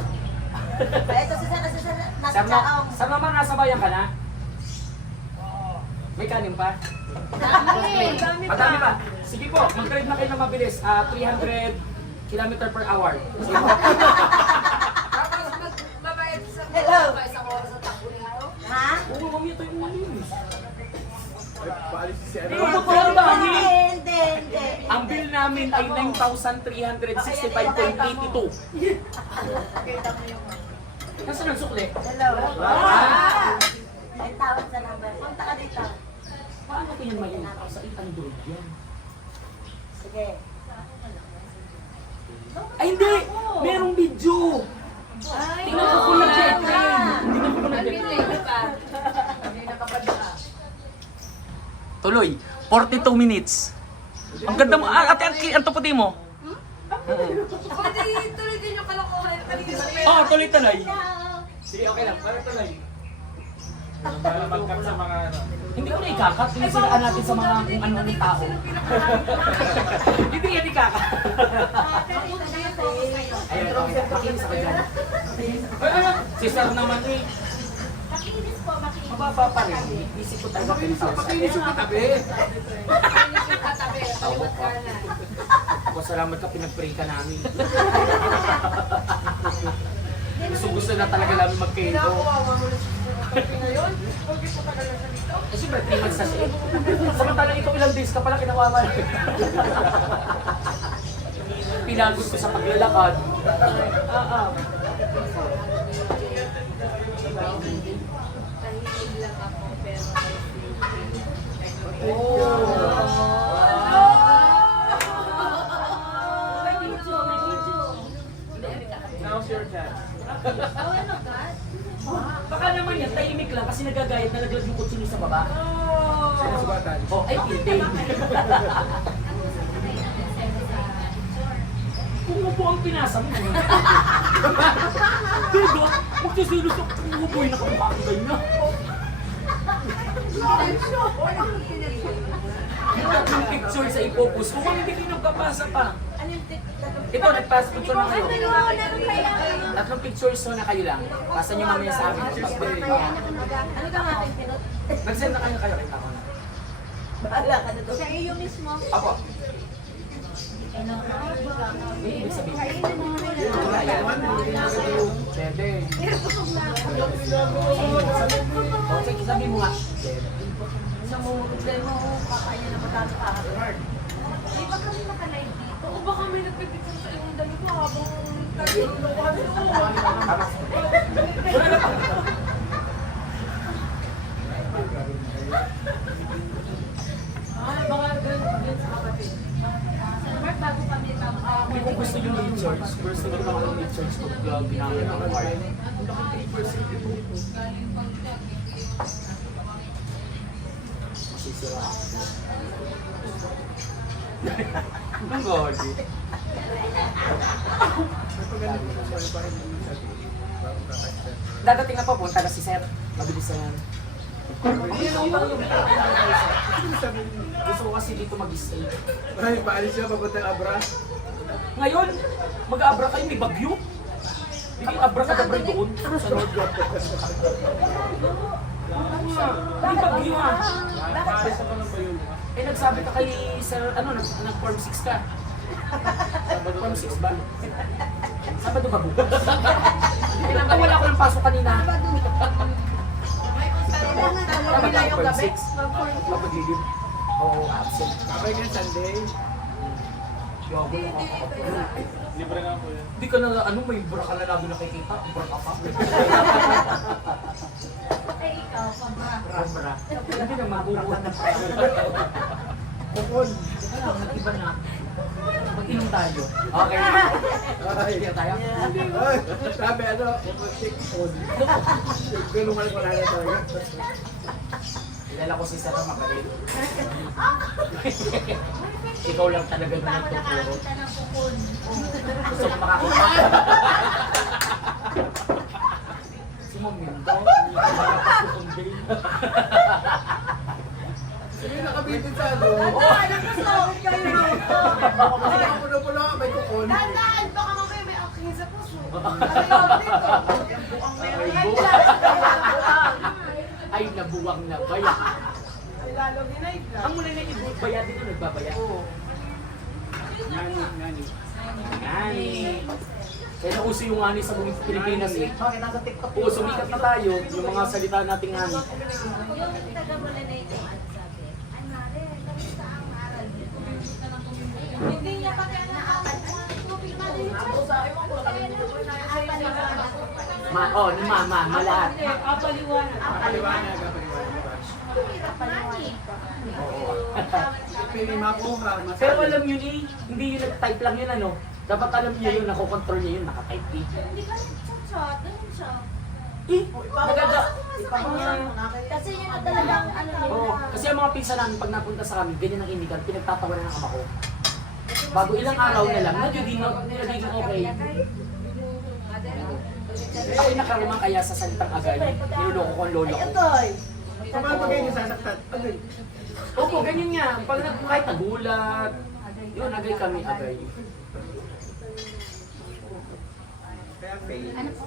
Ito si Sana, nasa Sir, Chaong. Sir Nomar, nasa bayan ka na? May kanin pa? Madami pa. Sige po, mag-trade na kayo na mabilis. 300 km per hour. Sige po. Tapos magbabayad sa Hello. isang oras sa takbo ni Haro. Ha? Oo, mamaya tayo malinis. Ay, paalis si ano? Ano po ang dami? Hindi, hindi. Ang bill namin ay 9,365.82. Nasaan ang sukli? Hello. Ah! May tawag sa number. Punta ka dito. Paano ko yung malinis? Sa 800 yan. Sige. Ay hindi! Merong video! Tingnan ko kung nag-deadline. Hindi na ko nag-deadline. Tuloy, 42 minutes. Ang ganda mo. Ate, ang tuputi mo. Pwede tuloy din yung kalokohan kanina. Oo, tuloy-tuloy. Sige, okay lang. Tuloy-tuloy. Para mag-cut sa mga ano. Hindi ko na ikakat. Tinisilaan natin sa mga kung ano-anong tao. Hindi yan ikakat. Ayun, makinis ako dyan. Sister naman eh. Makinis po, makinis. Mababa pa rin. Isip ko talaga Makinis yung katabi. Finish yung katabi, kaliwat kanan. Ako, salamat ka, pinag-pray ka namin. Gusto na talaga namin magkaito. Ngayon, okay po tagal na siya dito. Kasi ba, 3 months na siya. Samantalang ikaw ilang days ka pala kinawawa. Pinagod ko sa paglalakad. Tahimik lang ako, pero Now's your chance. Baka naman yan, tahimik lang kasi nagagayat na naglag yung kutsilyo sa baba. Sinasubatan. Oh, ay, pilday. Kung mo po ang pinasa mo. Diba? Magsisilus ako kung mo po yung nakamakakiday na. Yung tatlong picture sa ipopus, kung hindi kayo nagkapasa pa. Ito, nagpasa picture na kayo. Tatlong pictures na kayo lang. Pasa nyo mamaya sa amin. Ano ka nga aking pinot? Nag-send na kayo rin ako na. Bahala ka na doon. Sa iyo mismo. Apo. Ibig sabihin. Wala yan. Pwede. Okay, sabi mo nga. Isang mumutugay mo, kakain na magkano ka. Di ba kami nakalive dito? O baka may nagpipicture sa iyong dalawa habang naglulokohan ito. Wala na pa. Baka ganun sa kapatid. Mark, bago kami Hindi ko gusto yung recharge. First time ako ng recharge ko vlog namin ng award. Masisira ako. Ang godi. Dadating na papunta na si Sir. Mabilis na yan. Gusto ko kasi dito mag-stay. Ay, paalis siya papuntang Abra. Ngayon, mag-aabra kayo, may bagyo. Hindi abra-kadabra doon sa Lord. Hindi bagyo ha. Eh nagsabi ka kay Sir, nag-form 6 ka. Form 6 ba? Sabado ba bukas? Wala ko ng pasok kanina. Sabi na yung gabi? Mapagigib. Oo, absent. Kapag yung Sunday, Yogo na ako. libre nga po yun. Hindi ka na, may bra ka na nabi nakikita. Bra ka pa. Ay, ikaw, pabra. Bra. Hindi na magugulat na pa. Kukon. Nag-iba na. Mag-inom tayo. Okay. Ay, Sige tayo. ay, sabi kukon. Ganun man ko na talaga. Kilala ko si Sarah magaling. Ikaw lang talaga na Ako nagtuturo. nakakita ng kukun. Gusto ko makakita. Si Ma'am Mindo, hindi ka makakapukundin. Sige, nakabitin sa ano. Ano, alam ko sa akin kayo dito. Kasi ako na pala, may kukon. Tandaan, baka mamaya may aking sa puso. Ay, nabuwang na baya. Ay, lalo ginay lang. Ang mula na ibut baya dito, nagbabaya. Oo. Nani. Ngani. Kaya nauso yung ngani sa buong Pilipinas eh. Oo, sumikat na tayo, yung mga salita nating ngani. Yung taga-mula na ito, ano sabi? Ano rin, kamusta ang aral? Hindi niya pa kaya naapat. Tubig na rin. Ni mama, malahat. Kapaliwanag. Kapaliwanag, kapaliwanag. Oo. Pili makuha. Pero alam yun eh, hindi yun nag-type lang yun ano. Dapat alam niya yun, nakokontrol niya yun, naka-type eh. Hindi ka nag-chat, ganun siya. Eh, nagaga. Kasi yun na talagang ano Oo, kasi ang mga pinsa namin pag napunta sa kami, ganyan ang inigan, pinagtatawanan ng ama ko. Bago ilang araw na lang, nagiging okay. Ako'y nakaramang kaya sa salitang agay, niloloko ko ang lolo ko. Itoy. Paano pa kayo nasasaktan? Agay. Opo, ganyan nga. Pag kahit nagulat, yun, agay kami, agay. Kaya pay. Ano po?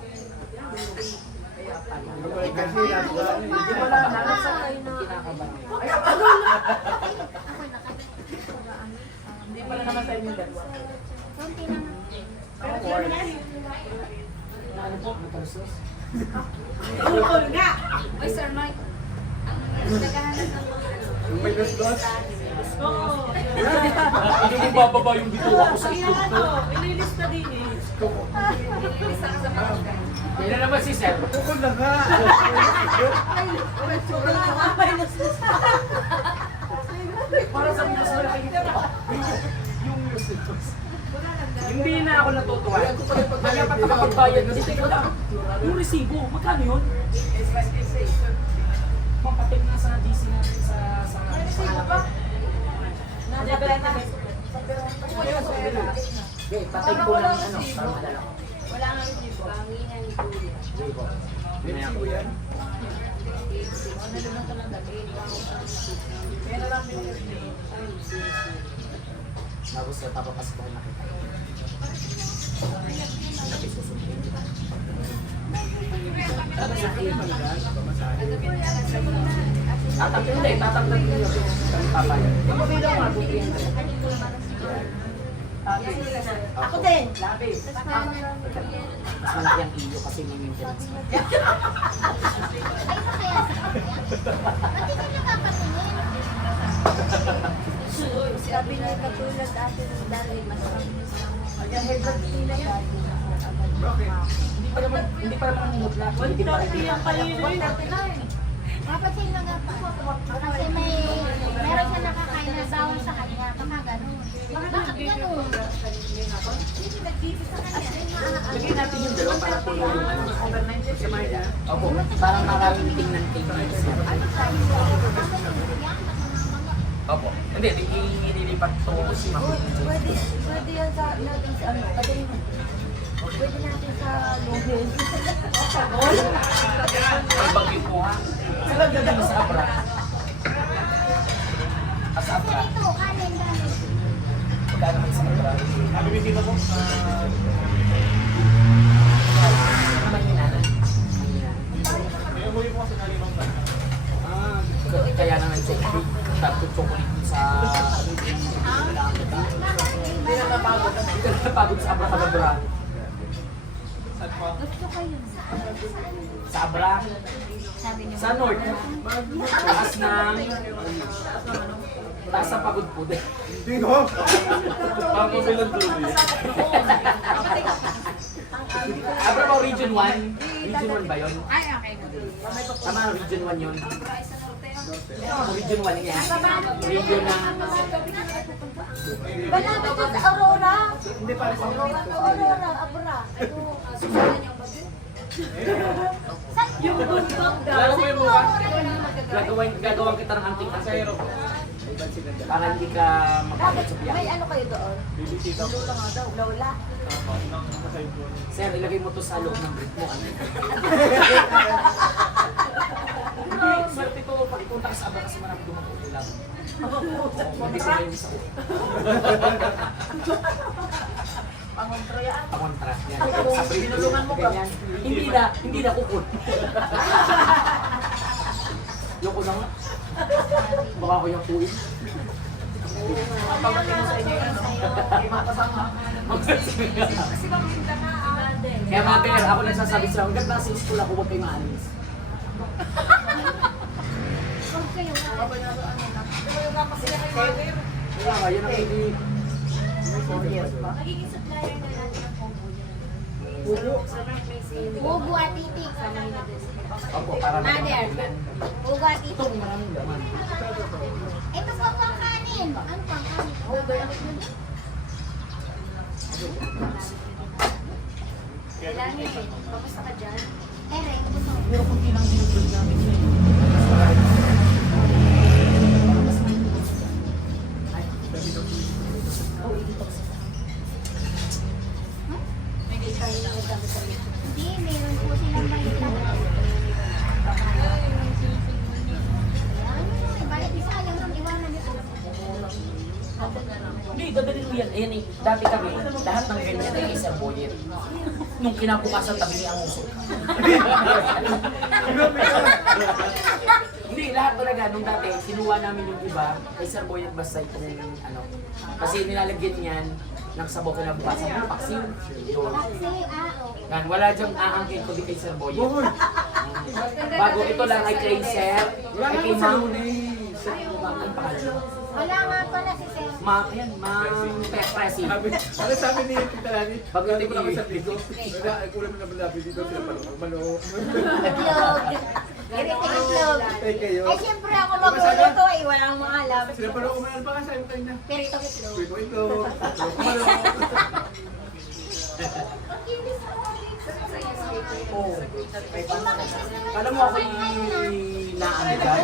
Kasi nasa Hindi wala na, nasakay na kinakabahan. Ako nakakita. Hindi pala naman sa inyo dalawa. Konti na lang. Ano po, natalsos? Tukol nga. Uy, Sir Mike. Ang naghahanap ng mga ano. may dos-dos. Oo. Ano yung bababa yung bito ako sa Kaya itlog ko? ano, ililista din eh. Nililista ka sa barangay. Kailan naman si Sir? Kukon na nga. Para sa Diyos na lang yung Diyos. Hindi na ako natutuwa. Dapat makapagbayad kasi teka lang. Yung resibo, magkano yun? Mapatik na sa DC natin sa halaman. Okay, patay ko lang para madala ko. Wala nga rin yung banginan ni Kuya. Sige po. Lips po yan. Tapos tapapas ko nakita. Sabi susundin. Tapos tatanggap niyo yung papaya. Ako din. Mas malaki ang iyo kasi may maintenance. Ay, kaya ba't hindi niyo papatingin? Sabi niya katulad dati ng dali, masarap Bakit? Hindi pa naman mumutla. Hindi pa rin. Yung kalinoy. Papatingin lang ako. Kasi meron siya nakakain na bawal sa kanya. Baka ganun. Bakit ganun? Hindi nag-TV sa kanya. Lagyan natin yung dalawa para tuloy yung ano. Opo, parang maraming tingnan-tingnan siya. Opo. Hindi, ililipat to si Ma'am. Pwede yan sa natin sa ano. Pwede natin sa lobby. May bagay po ha. Sila gagawin sa abra. Sa abra. Ito, kanin dahil. Magkano man sa abra? Ano yung dito po? Kaya naman chocolate. Tapos chocolate dun sa... Hindi na napagod. Hindi ka napagod sa Abracadabra. Gusto ko yun. Sa Abra. Sabi niyo. Sa North. Taas ng... Taas ng pagod po din. Hindi ko. Pangkabilang tuloy. Abra ba Region 1? Region 1 ba yun? Ay, okay. Tama, Region 1 yun. Region 1 yan. Region ng... Malapit ko sa Aurora. Hindi pa rin sa Aurora, Abra. Yung bundok daw. Lalo mo yung mukha. Gagawin kita ng anting Sa kasi aero ko. Iban sila dyan. para hindi ka mapagod sa May biyahe. ano kayo doon? Bibisita ko. Lola nga daw. Lola. Masay ko. Sir, ilagay mo to sa loob ng brief mo. Ano? Hindi, swerte ko pakipunta ka sa Abra kasi marami dumang hindi sila yung isa ko. Pangontra yan. Pakontra. Yan. Sa brief. Ganyan. Hindi na kukul. Yung ko na nga. Baka ko yung tuwid. Pagdating mo sa inyo yan. Mapasama. Kasi maminta na. Kaya mother, ako nagsasabi sila, hanggang nasa school ako, huwag kayo maalis. Huwag kayo nga. Kaya nga, yun ang hindi... Magiging supplier na lang ng Pogo yan. Pogo at titik. Opo, para Mother. Pogo at Ito, titik. maraming laman. Ito po pang kanin. Ano pang kanin? Babayakit mo din? Kailangan eh. Kamusta ka dyan? Ere, gusto mo. Pero kung ilang minutos namin siya. Ay, Hindi, meron po silang may Balik isa, yung nang iwanan niyo. Hindi, dadalhin mo yan. Ayan eh, dati kami, lahat ng ganyan ay isang boyet. Nung kinabukasan tabi niya ang uso. Hindi, lahat talaga. Nung dati, kinuha namin yung iba, kay Sir Boyet basta itong ano. Kasi nilalagyan niyan ng sabaw kinabukasan ng paksiw. Yun. Kasi, oo. Yan, wala dyang aangkin kundi kay Sir Boyet. Bago ito lang ay kay Sir, Wala ay kay naman sa Ma'am. lunes. Ang pangalan. Wala nga pala si Sir. Ma'am, yan, Ma'am Presi. Ano sabi ni Tita Lani? Pagdating Ano ba ni- sa dito? Wala, ay kulang na malabi dito. Sila manok. Itlog. Iriting itlog. Ay kayo. Ay, siyempre ako magluluto eh. Walang mga alam. Sila manok. Kumain pa ka sa tayo na. Pero itong itlog. Ito, ito. Manok. Oo. Alam mo ako yung naano dyan?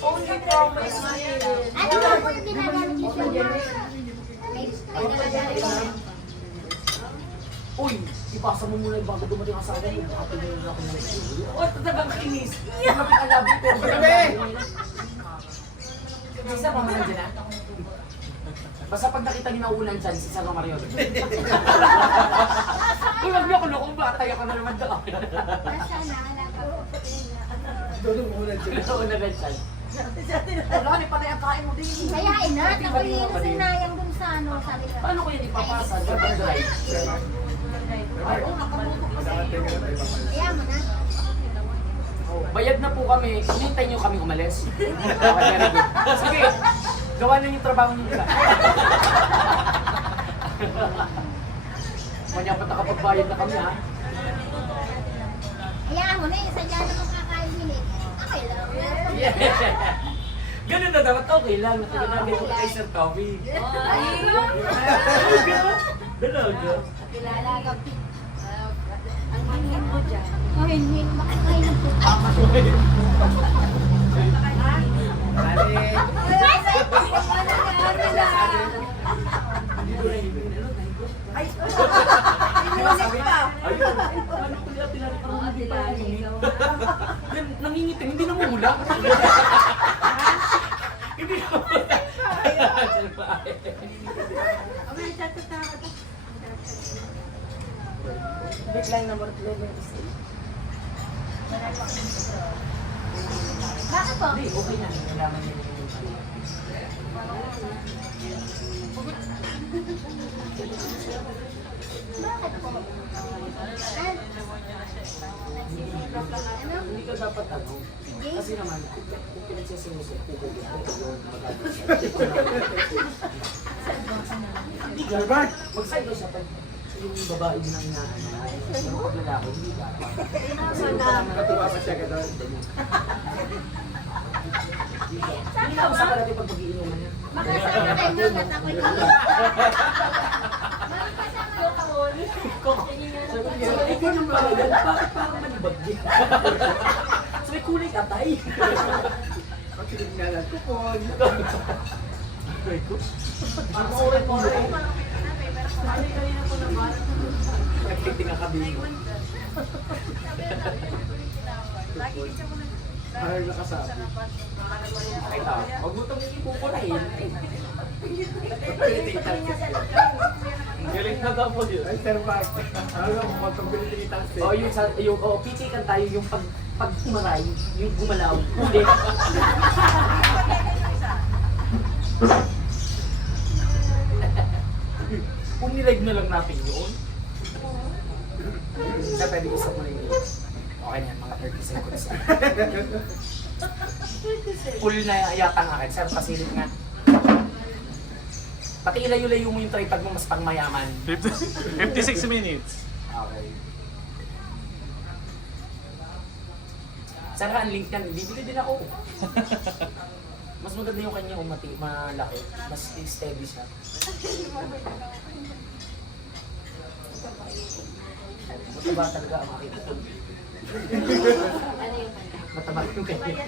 Only promise na yun. Ano ba po yung ginagamit niyo sa mga? May nagagamit ko. Uy, ipasa mo muna yung bago dumating ang asawa mo. Nakapinin ako ng ito. O, talagang kinis. Kapit ang labi ko. Isa pa man nandiyan na. Basta pag nakita niyo na ulan dyan, si San Mario. Uy, wag niyo ako lokong bata. Ako na naman doon. Nasa naalaga ko. Doon mo na dyan. Una na dyan. Wala, ni panay ang kain mo din. Kaya inat, ako yung sinayang dun sa ano, sabi ko. Paano ko yan ipapasa? Double drive. Ay, Kaya mo na. bayad na po kami. Hinintay niyo kami umalis. Okay, very good. Sige, gawa na yung trabaho niyo nila. Kanya pa nakapagbayad na kami ha. Hayaan mo na yun, sadya naman kakain din eh. Okay lang. Ganun na dapat okay lang. Nataganagay ko kay Sir Tommy. Dalaga. Kilala ka. Ang hinhin mo dyan. Oh, hinhin. Makakain ng puto. Ay, music pa. Ayun. Ano ko nila pinarito? Hindi pa nangingitim, hindi namumula. Hindi namumula. Biglang na mo Bakit po? Hindi, okay na. Kailangan niya yung Bakit po? Ano? Hindi ka dapat ano. Kasi naman, kung pinagsisimusok, pupulit ko yung magagawa. Hindi ka. Albert! Mag-side ka siya pag yung babae din ang inaano. Pero pag lalaki, hindi ka. Natuwa pa siya gano'n. Hindi na usapan natin pag mag-iinuman niya. Makasama kayo nga at ako'y Sabi niya, eh, ganyan pala yan. Bakit parang malibag din? Sabi, kulay katay. Ang tinignalan ko po. Ang oray mo rin. Nagtitinga ka din. Parang nakasama. Ay, tao. Huwag mo itong ipupulahin. Galing na daw po yun. Ay, sir, Mark. Ano mo, matability ni Taxi. Oh, PT kan tayo yung pag tumaray, yung gumalaw. Hindi. Kung nilive na lang natin yun. Sir, pwede ko sa muna yun. Okay na, mga 30 seconds. Full na yata ang akin. Sir, pasilip nga. Pati ilayo-layo mo yung tripod mo, mas pangmayaman. 56 minutes. Okay. Saan ka ang link yan? Bibili din ako. Mas maganda yung kanya kung malaki. Mas steady siya. Mataba talaga ang makita ko. Mataba yung kanya.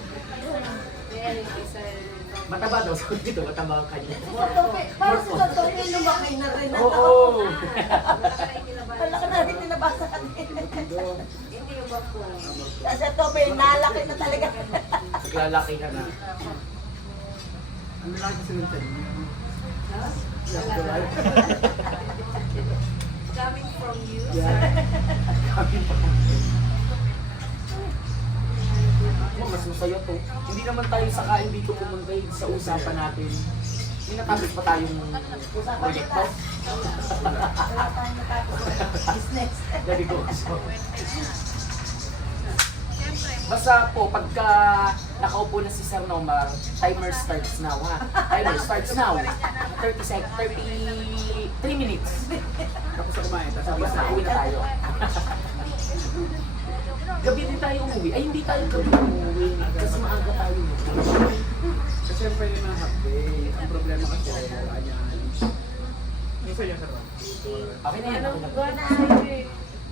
Mataba daw sa dito, mataba ang kanya. Para sa Totope, lumaki na rin. Oo! Wala ka na rin tinabasa kanina. Kasi Tope, nalaki na talaga. Naglalaki ka na. Ano lang kasi nung time? Coming from you, Kami pa. Mas masaya to. Hindi naman tayo sa kain dito pumunta sa usapan natin. May natapos pa tayong proyekto. Wala tayong natapos. Business. Gabi ko. Basta po, pagka nakaupo na si Sir Nomar, timer starts now ha. Timer starts now. 33 minutes. Tapos ako kumain. Tapos Tapos na, uwi na tayo. Gabi din tayo umuwi. Ay, hindi tayo gabi umuwi. Kasi maaga tayo. Kasi syempre yung mga half day. Ang problema kasi wala niya. Yung sa'yo, sir. Okay na yan. Gawa na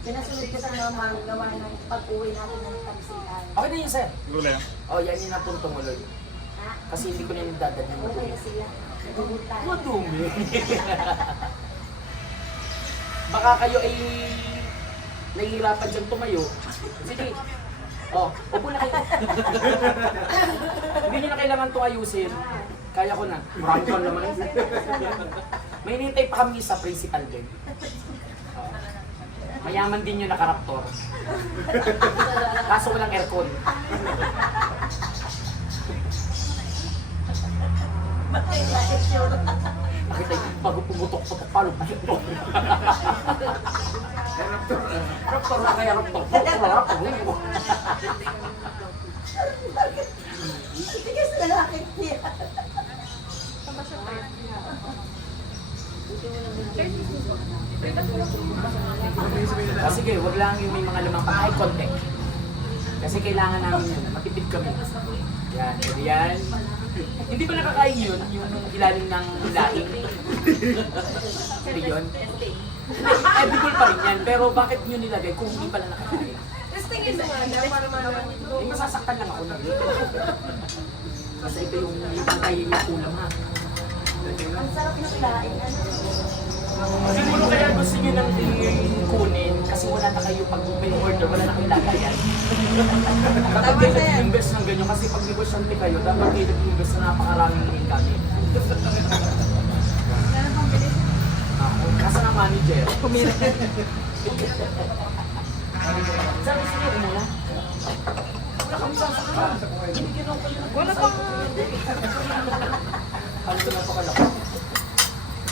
pinasunod ko sa naman gawa ng pag-uwi natin ng tamsilan. Okay na yun, sir. Lula. Oh, yan yung napunto mo, Lord. Ha? Kasi hindi ko na yung dadalhin mo. Okay na sila. Nagugutan. Madumi. Baka kayo ay nahihirapan dyan tumayo. Sige. Oh, upo na kayo. Hindi nyo na kailangan itong ayusin. Kaya ko na. Marami ko naman. May hinihintay pa kami sa principal din. Oh. Mayaman din yung nakaraptor. Kaso walang aircon. Nakita yung pag pumutok-putok palo. Raptor na kaya raptor. Raptor. Tigas na lakit niya. Sige, wag lang yung may mga lamang pang eye contact. Kasi kailangan namin yun. Matipid kami. Yan, pwede yan. Hindi ba nakakain yun? Yung ilalim ng lahing? Hindi yun? Edible pa rin yan. Pero bakit nyo nilagay kung hindi pala nakakain? Testingin mo nga, para malaman mo. Eh, masasaktan lang ako na. Kasi ito yung pantay yung ulam ha. Ang sarap ng laing. Siguro kaya gusto nyo nang kunin kasi wala na kayo pag may order, wala na kayo lagayan. Dapat kayo nag-invest ng ganyan kasi pag negosyante kayo, dapat kayo nag-invest na napakaraming gamit. Kasi na manager. Sabi sige, umula. Wala kami sasakyan. Wala pa. Ano ito napakalaki?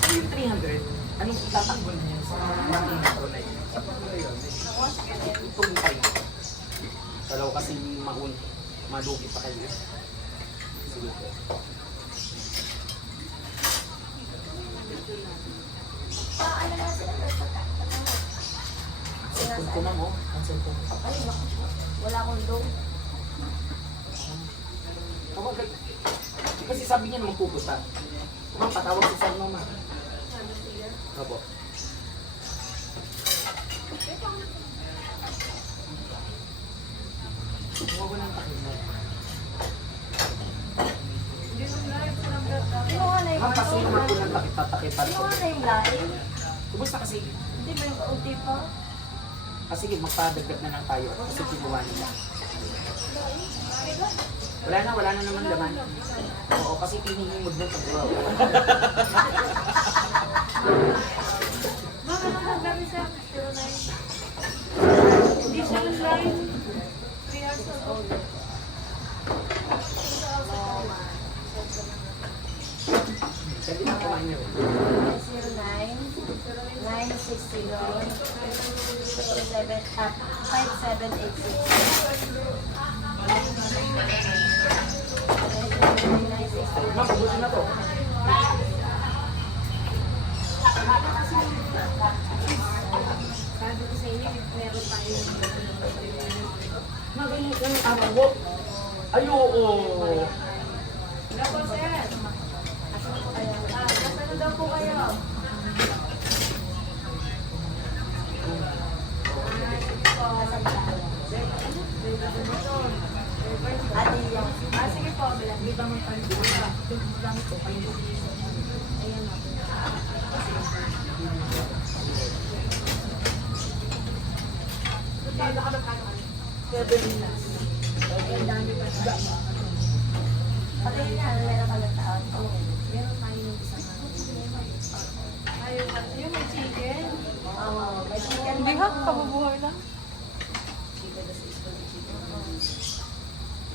Yung 300, anong itatanggol niya sa maraming metro na yun? Itong tayo. Dalaw kasi malugi pa kayo. Sige. Cellphone ko ma'am, oh. Ang cellphone ko. Ay, naku. Wala akong low. Tawag. Kasi sabi niya naman pupunta. Ma'am, patawag si San Mama. Opo. Huwag mo nang pakinggan. Kinuha na yung Ma'am, kasi naman po nang takip-takipan ko. Kinuha na yung laing. Kumusta kasi? Hindi ba yung kaunti pa? Kasi magpadagdag na lang tayo kasi kinuha nila. Wala na naman laman. Oo, kasi pinihimod ng pag-draw. Mama, ang gami sa 09. Hindi siya online. 3 hours ago. Dali na kumain niyo. 0960-960-5786. Ma'am, pabuti na to. Sabi ko sa inyo, meron tayo. Magaling ka ng tama ko. Ay, oo. Wala po, sir. Nasaan na daw po kayo? Sige po, di ba magpalito? Lang po kayo. Ayan na. Pati yan, meron ka ng taon. Meron tayo ng isang yung may chicken. Oo, may chicken. Hindi ha, kabubuhay lang.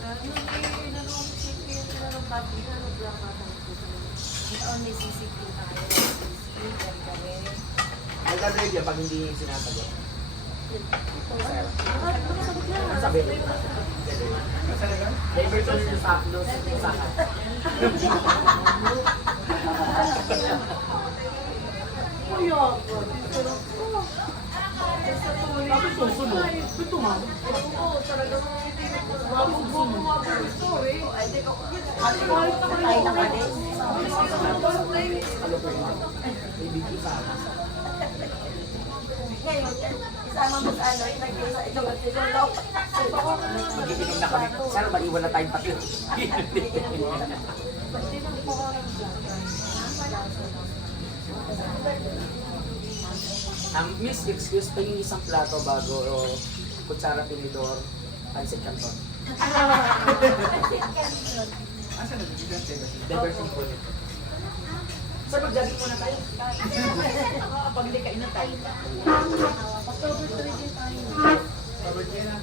Nung chicken, nung papi, nung black Oo, may sisig po tayo. Sisig, gagawin. Ay, ka-ready pag hindi sinasagot. Sir. Nakasagot na. Ang sabi? Diversion yung saklo. Saka. Kuya ako. Bakit susunod? Ba't tumawag? Oo, talagang mabubuso eh. Ay, teka ko. Ay, nakalis. Ano po yun? Ibigay sa akin. Ngayon, isama mo sa ano, itong loob. Nagiginig na kami. Sana maliwan na tayong pati. Miss, excuse pa yung isang plato bago o kutsara tinidor, pancit canton. Asa na bigyan tayo? Diversion po nito. Sir, mag-jogging muna tayo. Pag-likain na tayo. October 3 din tayo. Robert yan na.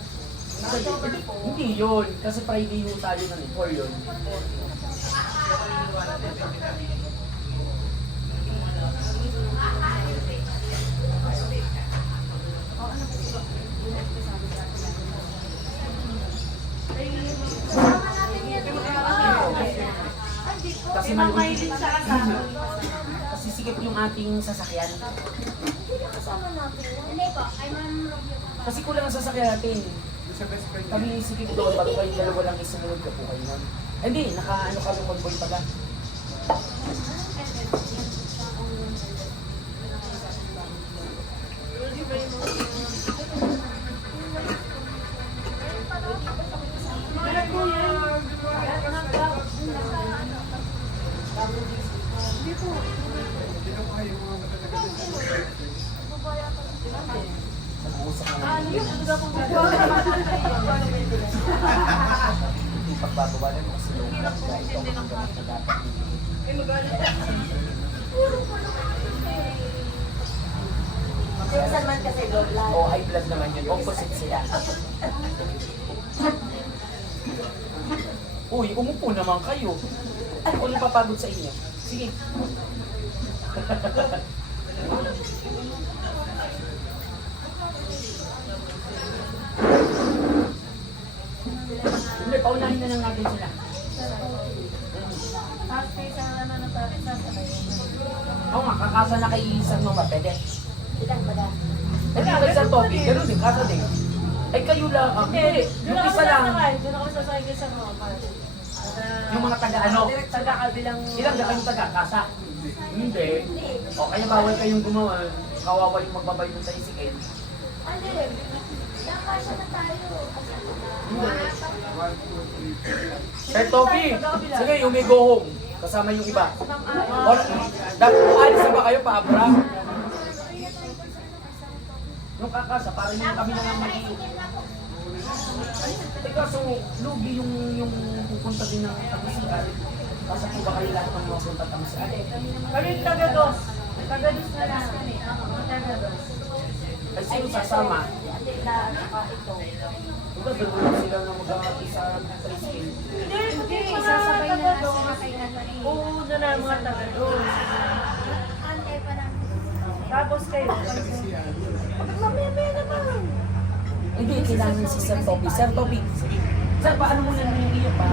Hindi yun. Kasi Friday yung tayo ng 4 yun. Kasi Mamay maliit. din sa kasama. Kasi sikip yung ating sasakyan. Kasama natin yan. Hindi po, ay ma'am. Kasi kulang ang sasakyan natin. Yung sa best friend Kami sikip doon, bago kayo dalawa lang isunod ka po kayo nun. Hindi, naka-ano kami convoy pala. Nag-uusap na naman. Hindi pagbagawa na mo kasi yung ikaw ang gamit na dapat. Yung saan man kasi low blood. O high blood naman yun. Opposite sila. Uy, umupo naman kayo. Ano napapagod sa inyo? Sige. Hindi, paunahin na lang natin sila. Oo nga, kakasa na kay isang mga pwede. Ilang ba na? Eh, kaya sa topic, gano'n din, kasa din. Ay, kayo lang, hindi, yung isa lang, Doon ako sasakay sa mga. yung mga taga-ano, Taga-kabilang. ilang na kayong taga-kasa? Hindi. O, kaya bawal kayong gumawa, kawawa yung magbabayad sa isikin. Alin? Nakasya na tayo. Sir Topi, sige, you may go home. Kasama yung iba. O, dapat alis na ba kayo pa, Abra? Yung kakasa, parang yung kami na lang mag-iit. Teka, so, lugi yung pupunta din ng Tamasian. Kasi po ba kayo lahat ng mga punta Tamasian? Kami taga-dos. Taga-dos na lang kami. Taga-dos. Ay, sino sasama? Hindi na ito. Diba, dalawa sila na mag-isa tricycle. Hindi, Sasabay na lang taga-dos. sila kay Nanay. Oo, na na mga taga-dos. Antay pa namin. Tapos kayo. Mamaya naman. Hindi, kailangan si Sir Toby. Sir Toby, Sir, paano mo na yung iyo pa?